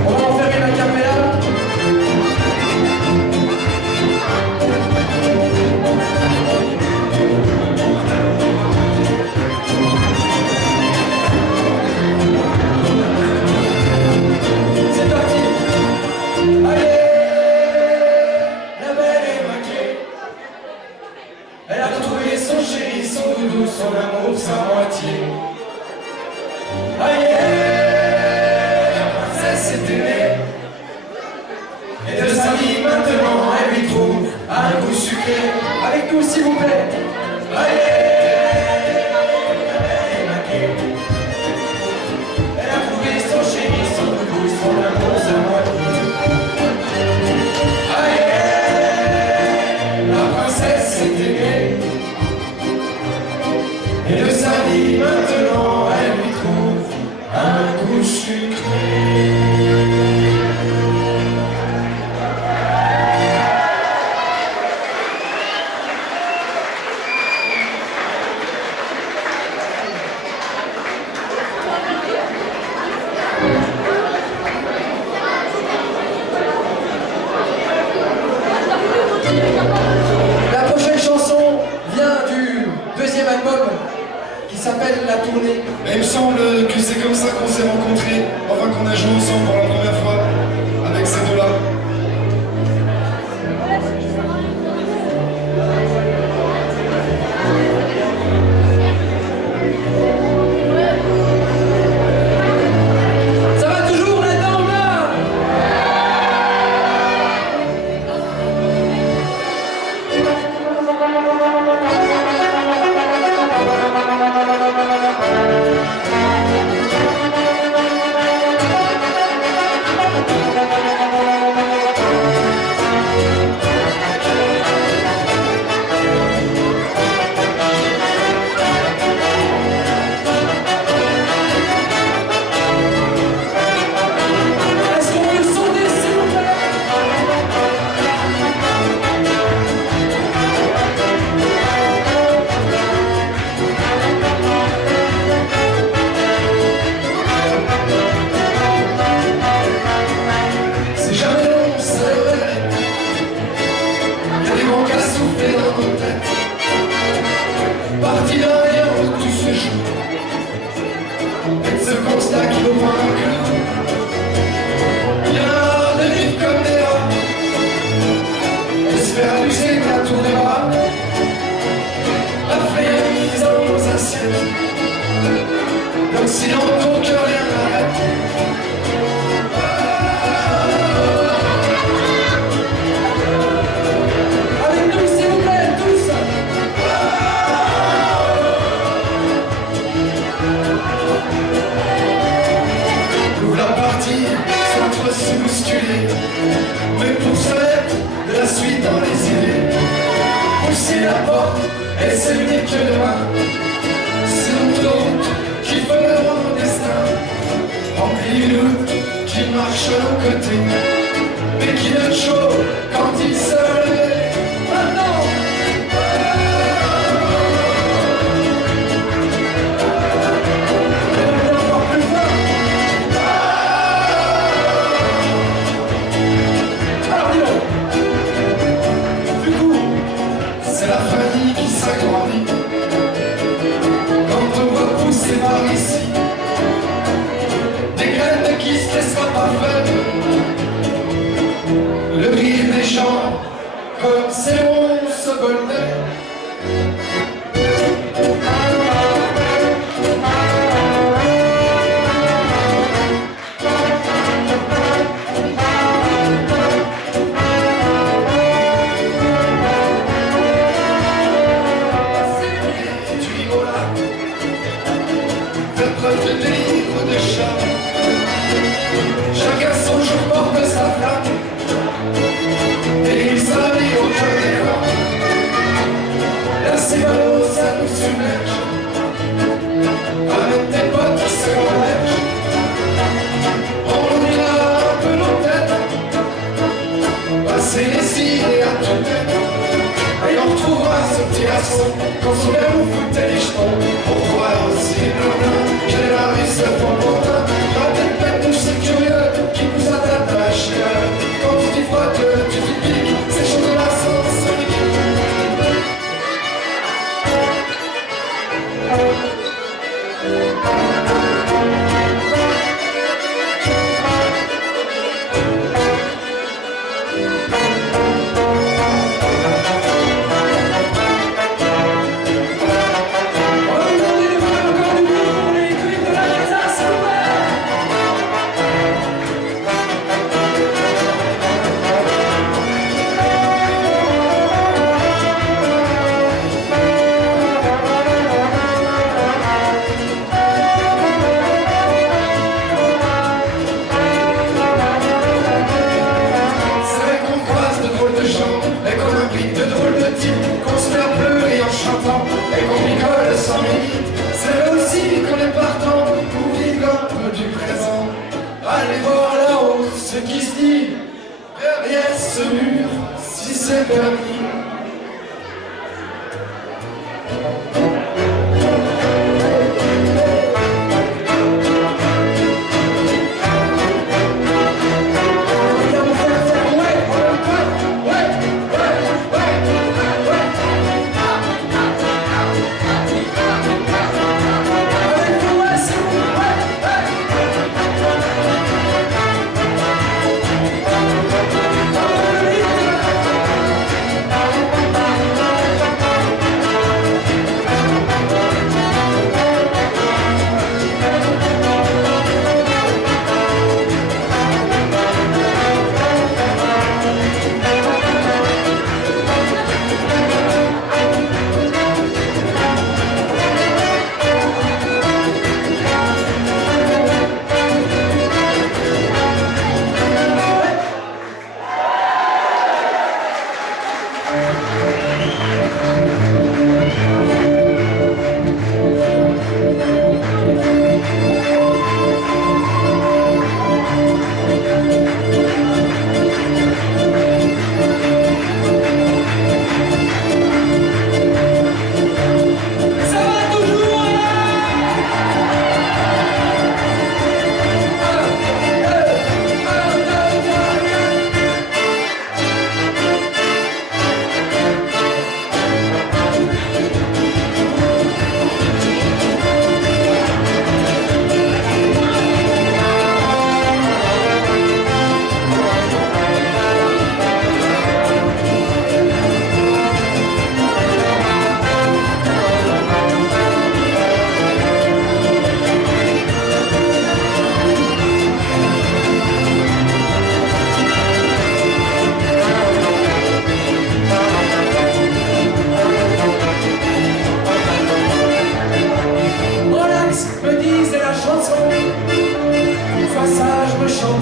On va enfermer la caméra. C'est parti. Allez, la belle est maquée. Elle a retrouvé son chéri, son doudou, son amour, sa moitié. Allez, la princesse est aimée. Et de sa vie maintenant, elle lui trouve un goût sucré. Avec nous, s'il vous plaît. Allez, la belle est maquée. Elle a trouvé son chéri, son doudou, son amour, sa moitié. Allez, la princesse est aimée. Et de sa vie maintenant, elle lui trouve un goût sucré. La prochaine chanson vient du deuxième album qui s'appelle La Tournée. Et il me semble que c'est comme ça qu'on s'est rencontrés, enfin qu'on a joué ensemble pour la première fois, avec ces deux-là. Ça va toujours là-dedans ou là? Est-ce qu'on peut le sonder, s'il vous plaît? C'est jamais long, c'est vrai. Il y a des grands cas soufflés dans nos têtes. Parti d'un rien où tout se joue. Et de ce constat qui nous prend un clou. Il y en a de vivre comme des rats. Et se faire abuser de la tour des bras. La flémise aux assiettes. Donc si dans ton cœur rien n'arrête. Avec nous, s'il vous plaît, tous. Nous voilà partis sans trop se bousculer. Mais pour se mettre de la suite dans les idées. Pousser la porte et c'est l'unique demain. C'est notre route qui fera mon destin. Rempli de doute qui marche à nos côtés. Mais qui donne chaud quand il se lève. Maintenant comme c'est bon ce bonheur. De délire ou de charme, chacun son jour porte sa flamme, et il s'habille au cœur des vents. La cigalo, ça nous submerge, avec tes potes qui se convergent. On oubliera un peu nos têtes, passer les idées à toute tête, et on retrouvera ce petit garçon qu'on soudain nous foutait les jetons. On retrouvera aussi le blanc. Quelle est la rue, c'est pour longtemps. Peut-être bête, tous ces curieux qui nous attachent. Quand tu t'y frottes, tu t'y piques. Ces choses-là sont soniques. Allez voir là-haut ce qui se dit derrière ce mur, si c'est permis.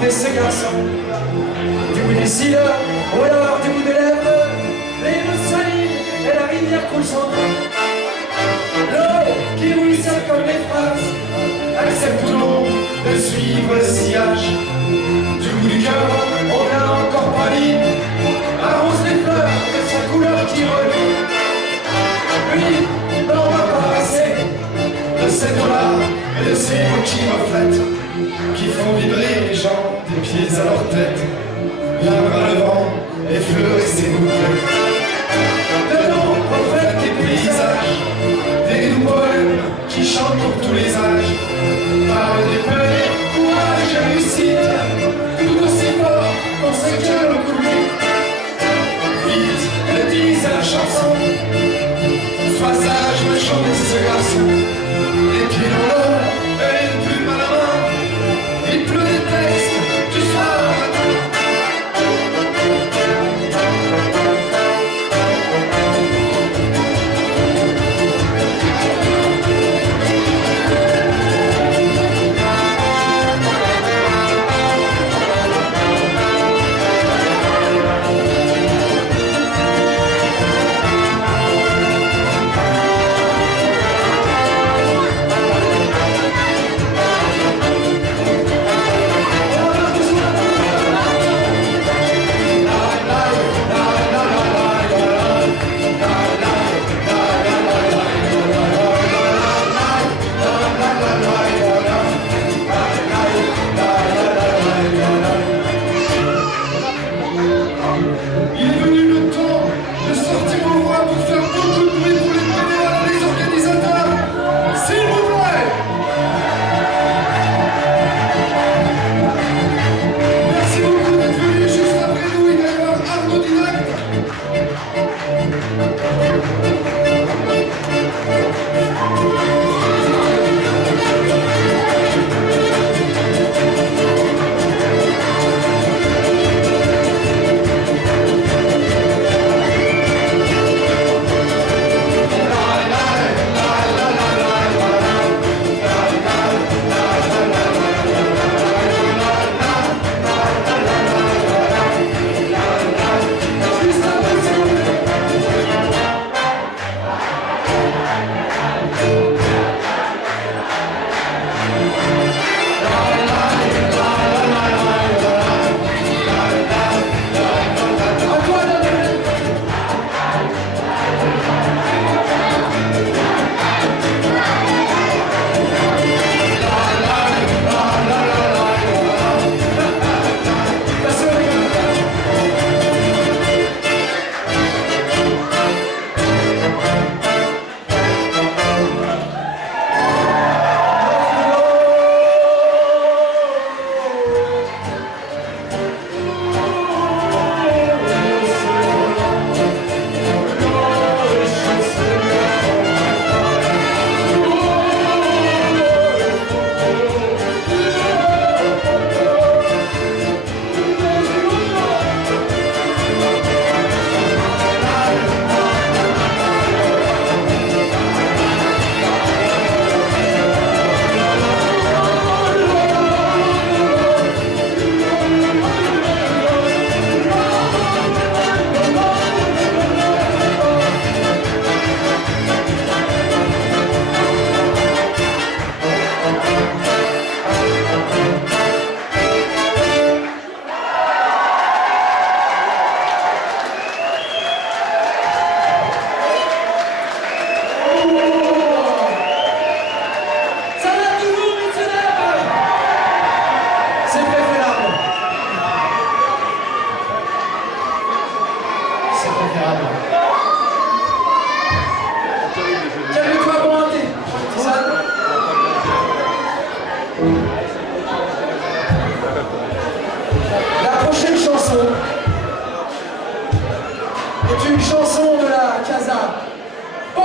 Ces garçons, du bout des cils, ou alors du bout des lèvres, les mots solides et la rivière coule sans nom. L'eau qui ruisselle comme les phrases, Accepte tout le monde de suivre le sillage. Du bout du cœur, on n'a encore pas dit. Arrose les fleurs de sa couleur qui relie. Lui, n'en va pas passer de cette eau-là et de ces mots qui reflètent, qui font vibrer les gens des pieds à leur tête. Viendra le vent effleurer ses gouttelettes. Dedans reflètent des paysages, des doux poèmes qui chantent pour tous les âges. Parlent des peines, courage et réussite, tout aussi fort qu'on sait que le couler. Vite,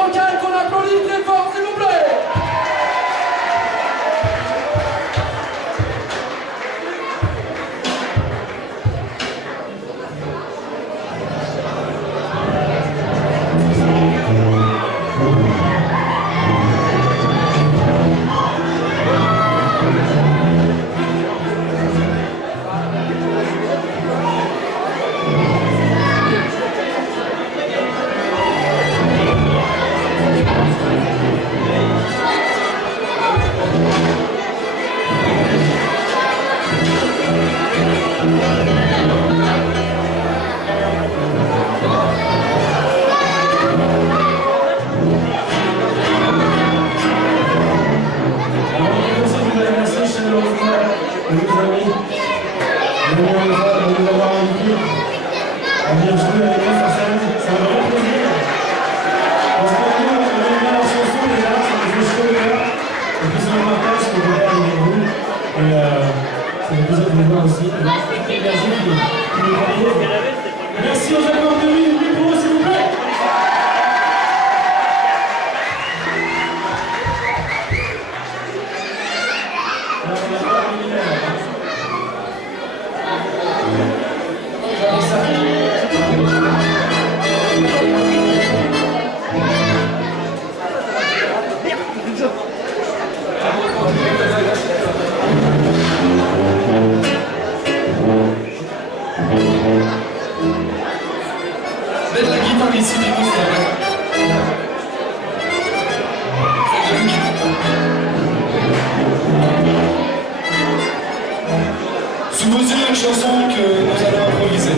locale qu'on applaudit très fort, s'il vous plaît. Merci aux accords de lui, le micro s'il vous plaît. Mettre la guitare ici, du coup, sous vos yeux, une chanson que nous allons improviser.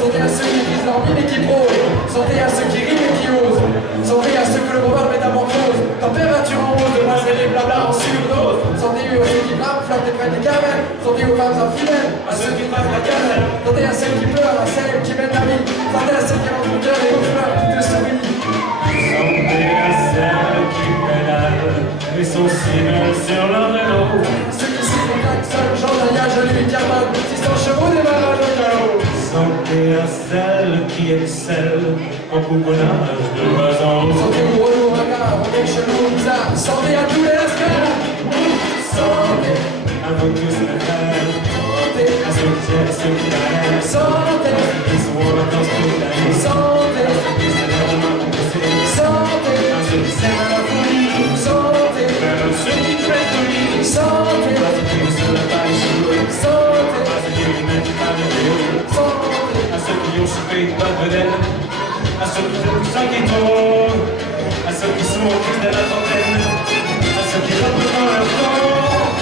Santé à ceux qui priment et qui prônent. Santé à ceux qui riment et qui osent. Santé à ceux blabla en surdose. Santé aux ceux qui blâment, flirtent et prennent des gamelles. Santé aux femmes infidèles, à ceux qui prennent la gamelle. Santé à celles qui pleurent, à celles qui mènent la vie. Santé à celles qui rendent mon cœur et aux fleurs qui te sourient. Santé à celles qui pédalent et sont si belles sur leur vélo. Ceux qui sifflent au klaxon, Jean Daniel, je lui carbone. 600 chevaux démarrage au galop. Santé à celles qui excellent en couponage de bas en haut. Santé aux relous regards, aux mecs chelous bizarres. Santé à tous les lascars. Santé, À vous tous mes frères, santé, à ceux qui aiment, ceux qui galèrent, santé, qui sont en vacances toute l'année, santé, qui s'élèvent en compressé, santé, à ceux qui s'aiment à la folie, santé, même ceux qui prennent au lit, santé, à ceux qui ne se lavent pas les cheveux, santé, à ceux qui ne mettent pas de vélo, santé, à ceux qui ont chopé une bonne vedette, à ceux qui font 5 étoiles, à ceux qui sont au crise de la trentaine, à ceux qui reprennent dans leur temps,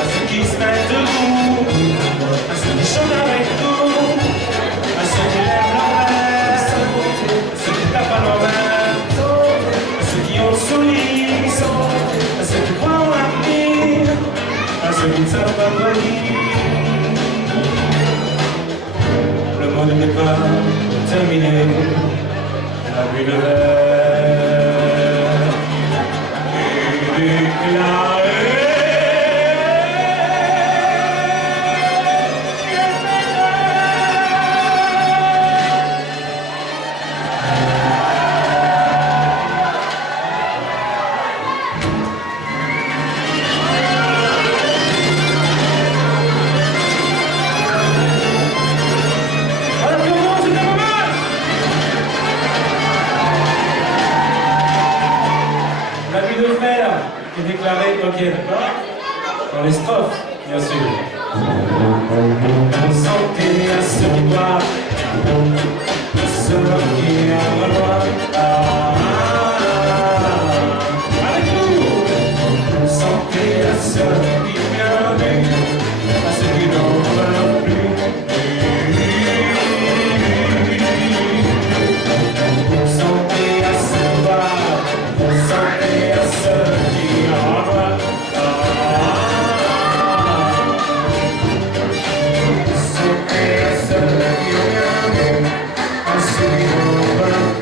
à ceux qui se mettent debout, à ceux qui chantent avec nous, à ceux qui lèvent leur verre, à ceux qui tapent à l'envers, à ceux qui ont le sourire, à ceux qui croient en l'avenir, à ceux qui ne savent pas venir. Le mot de départ terminé, la bulle de verre est déclarée. Voilà, tout le monde, c'était pas mal! La bulle de fer est déclarée, ok, d'accord? Dans les strophes, bien sûr. Santé à ceux qui boivent, à ceux qui en droit. Avec nous! Santé à ceux qui viennent, à ceux qui n'en veulent plus. Santé à ceux qui boivent, santé à ceux qui en droit. Santé à ceux qui ont gagné, à ceux qui n'en veulent plus.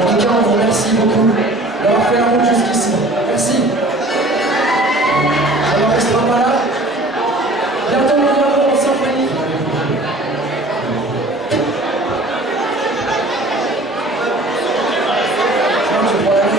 En tout cas, on vous remercie beaucoup d'avoir fait la route jusqu'ici. Merci. On n'en restera pas là. Bientôt, nous viendrons en symphonie. Non, je prends la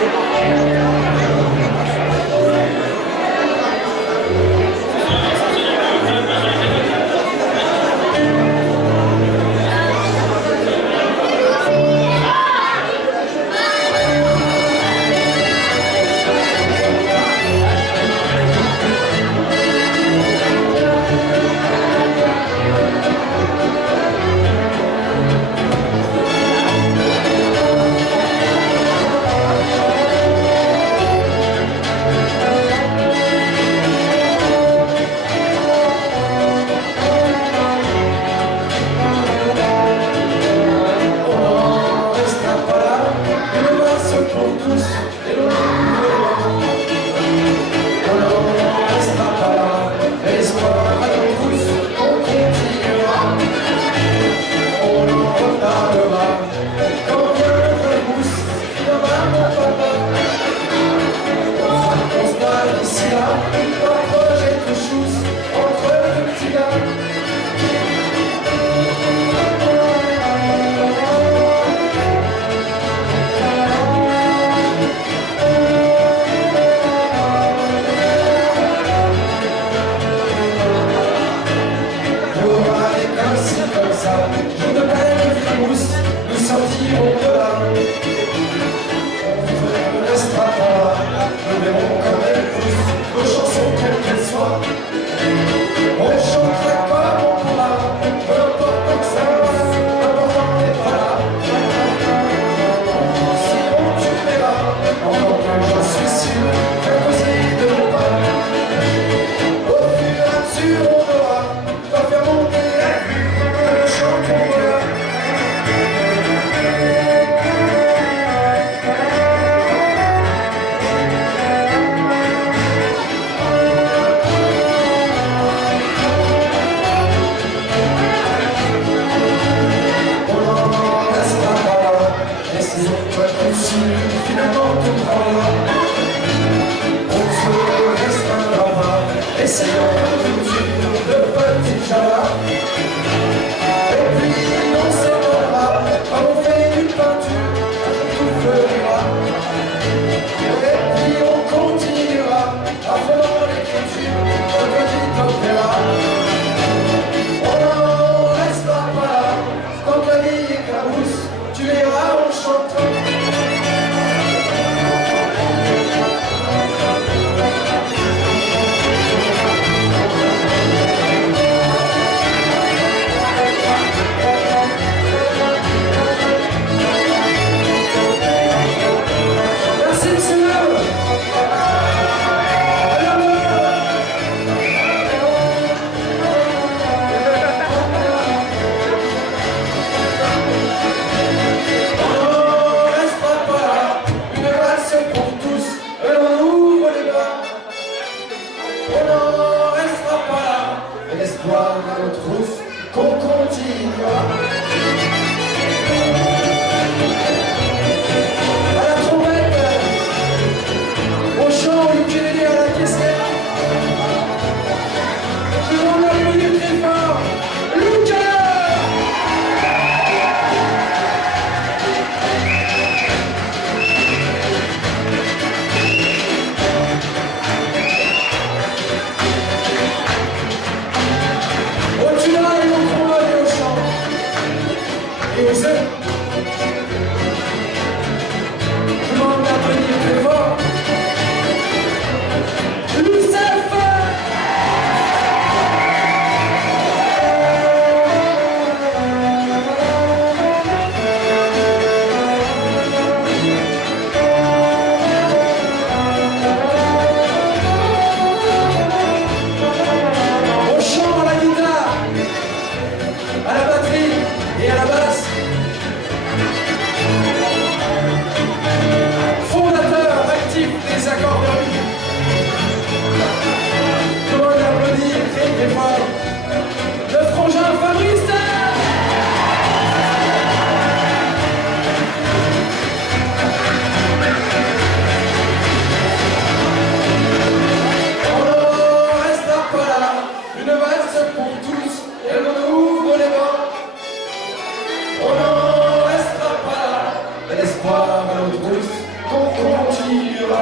notre trousse, donc on continuera.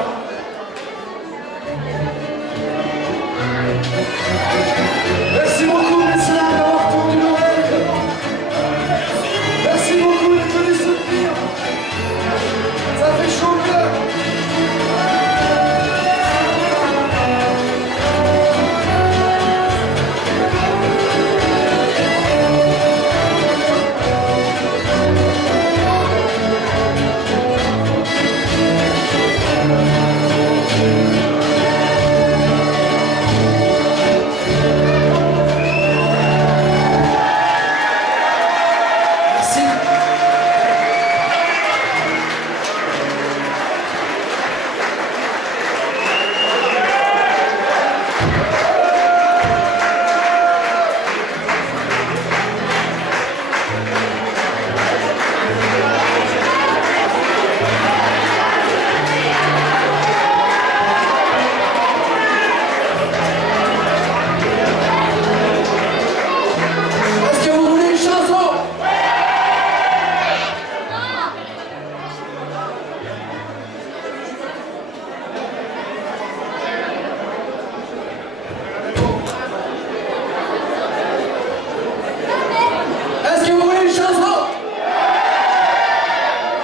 Merci beaucoup, messieurs, d'avoir tendu l'oreille. Merci beaucoup d'être venus soutenir. Ça fait chaud au cœur.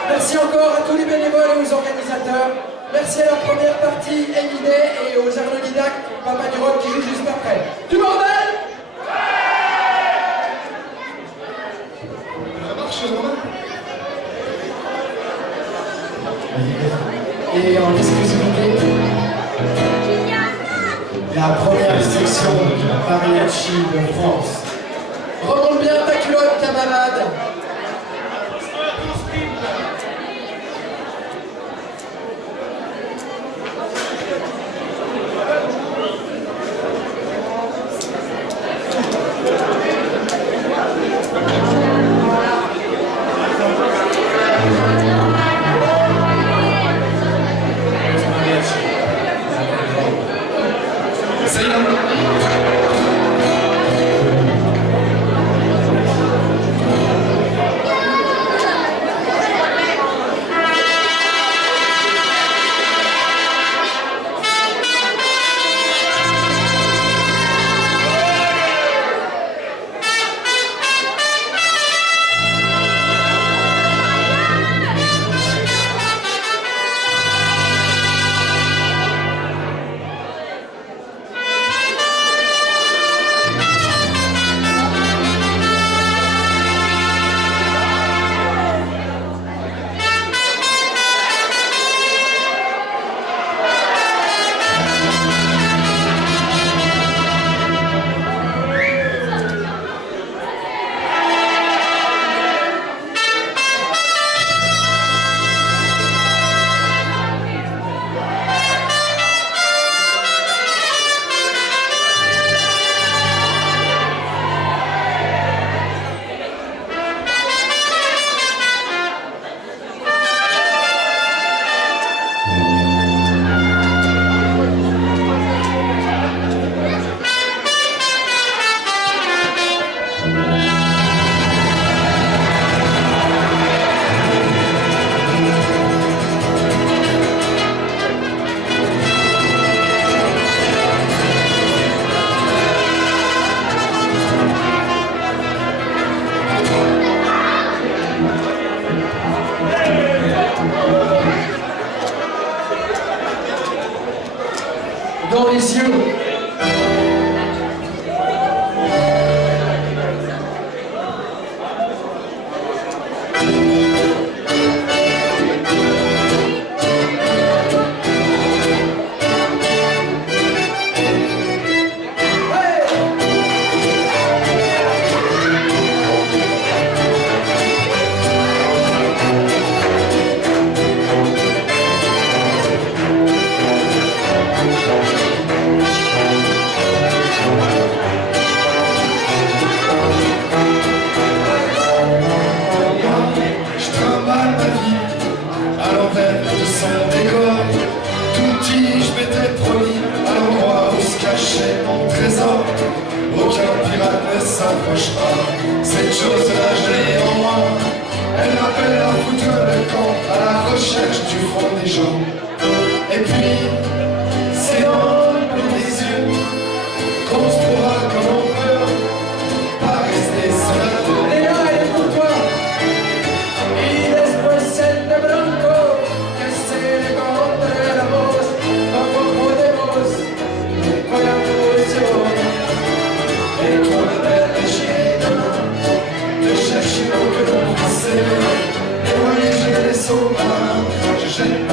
Merci encore à tous les bénévoles et aux organisateurs. Merci à la première partie, Eminet, et aux Arnolidactes, Papa du Rock qui joue juste après. Du bordel! Ça marche, Romain? Et en exclusivité, la première section de Mariachi de France. Remonte bien ta culotte, camarade. Dans les yeux. Cette chose-là, je l'ai en moi. Elle m'appelle à foutre le camp, à la recherche main, je jette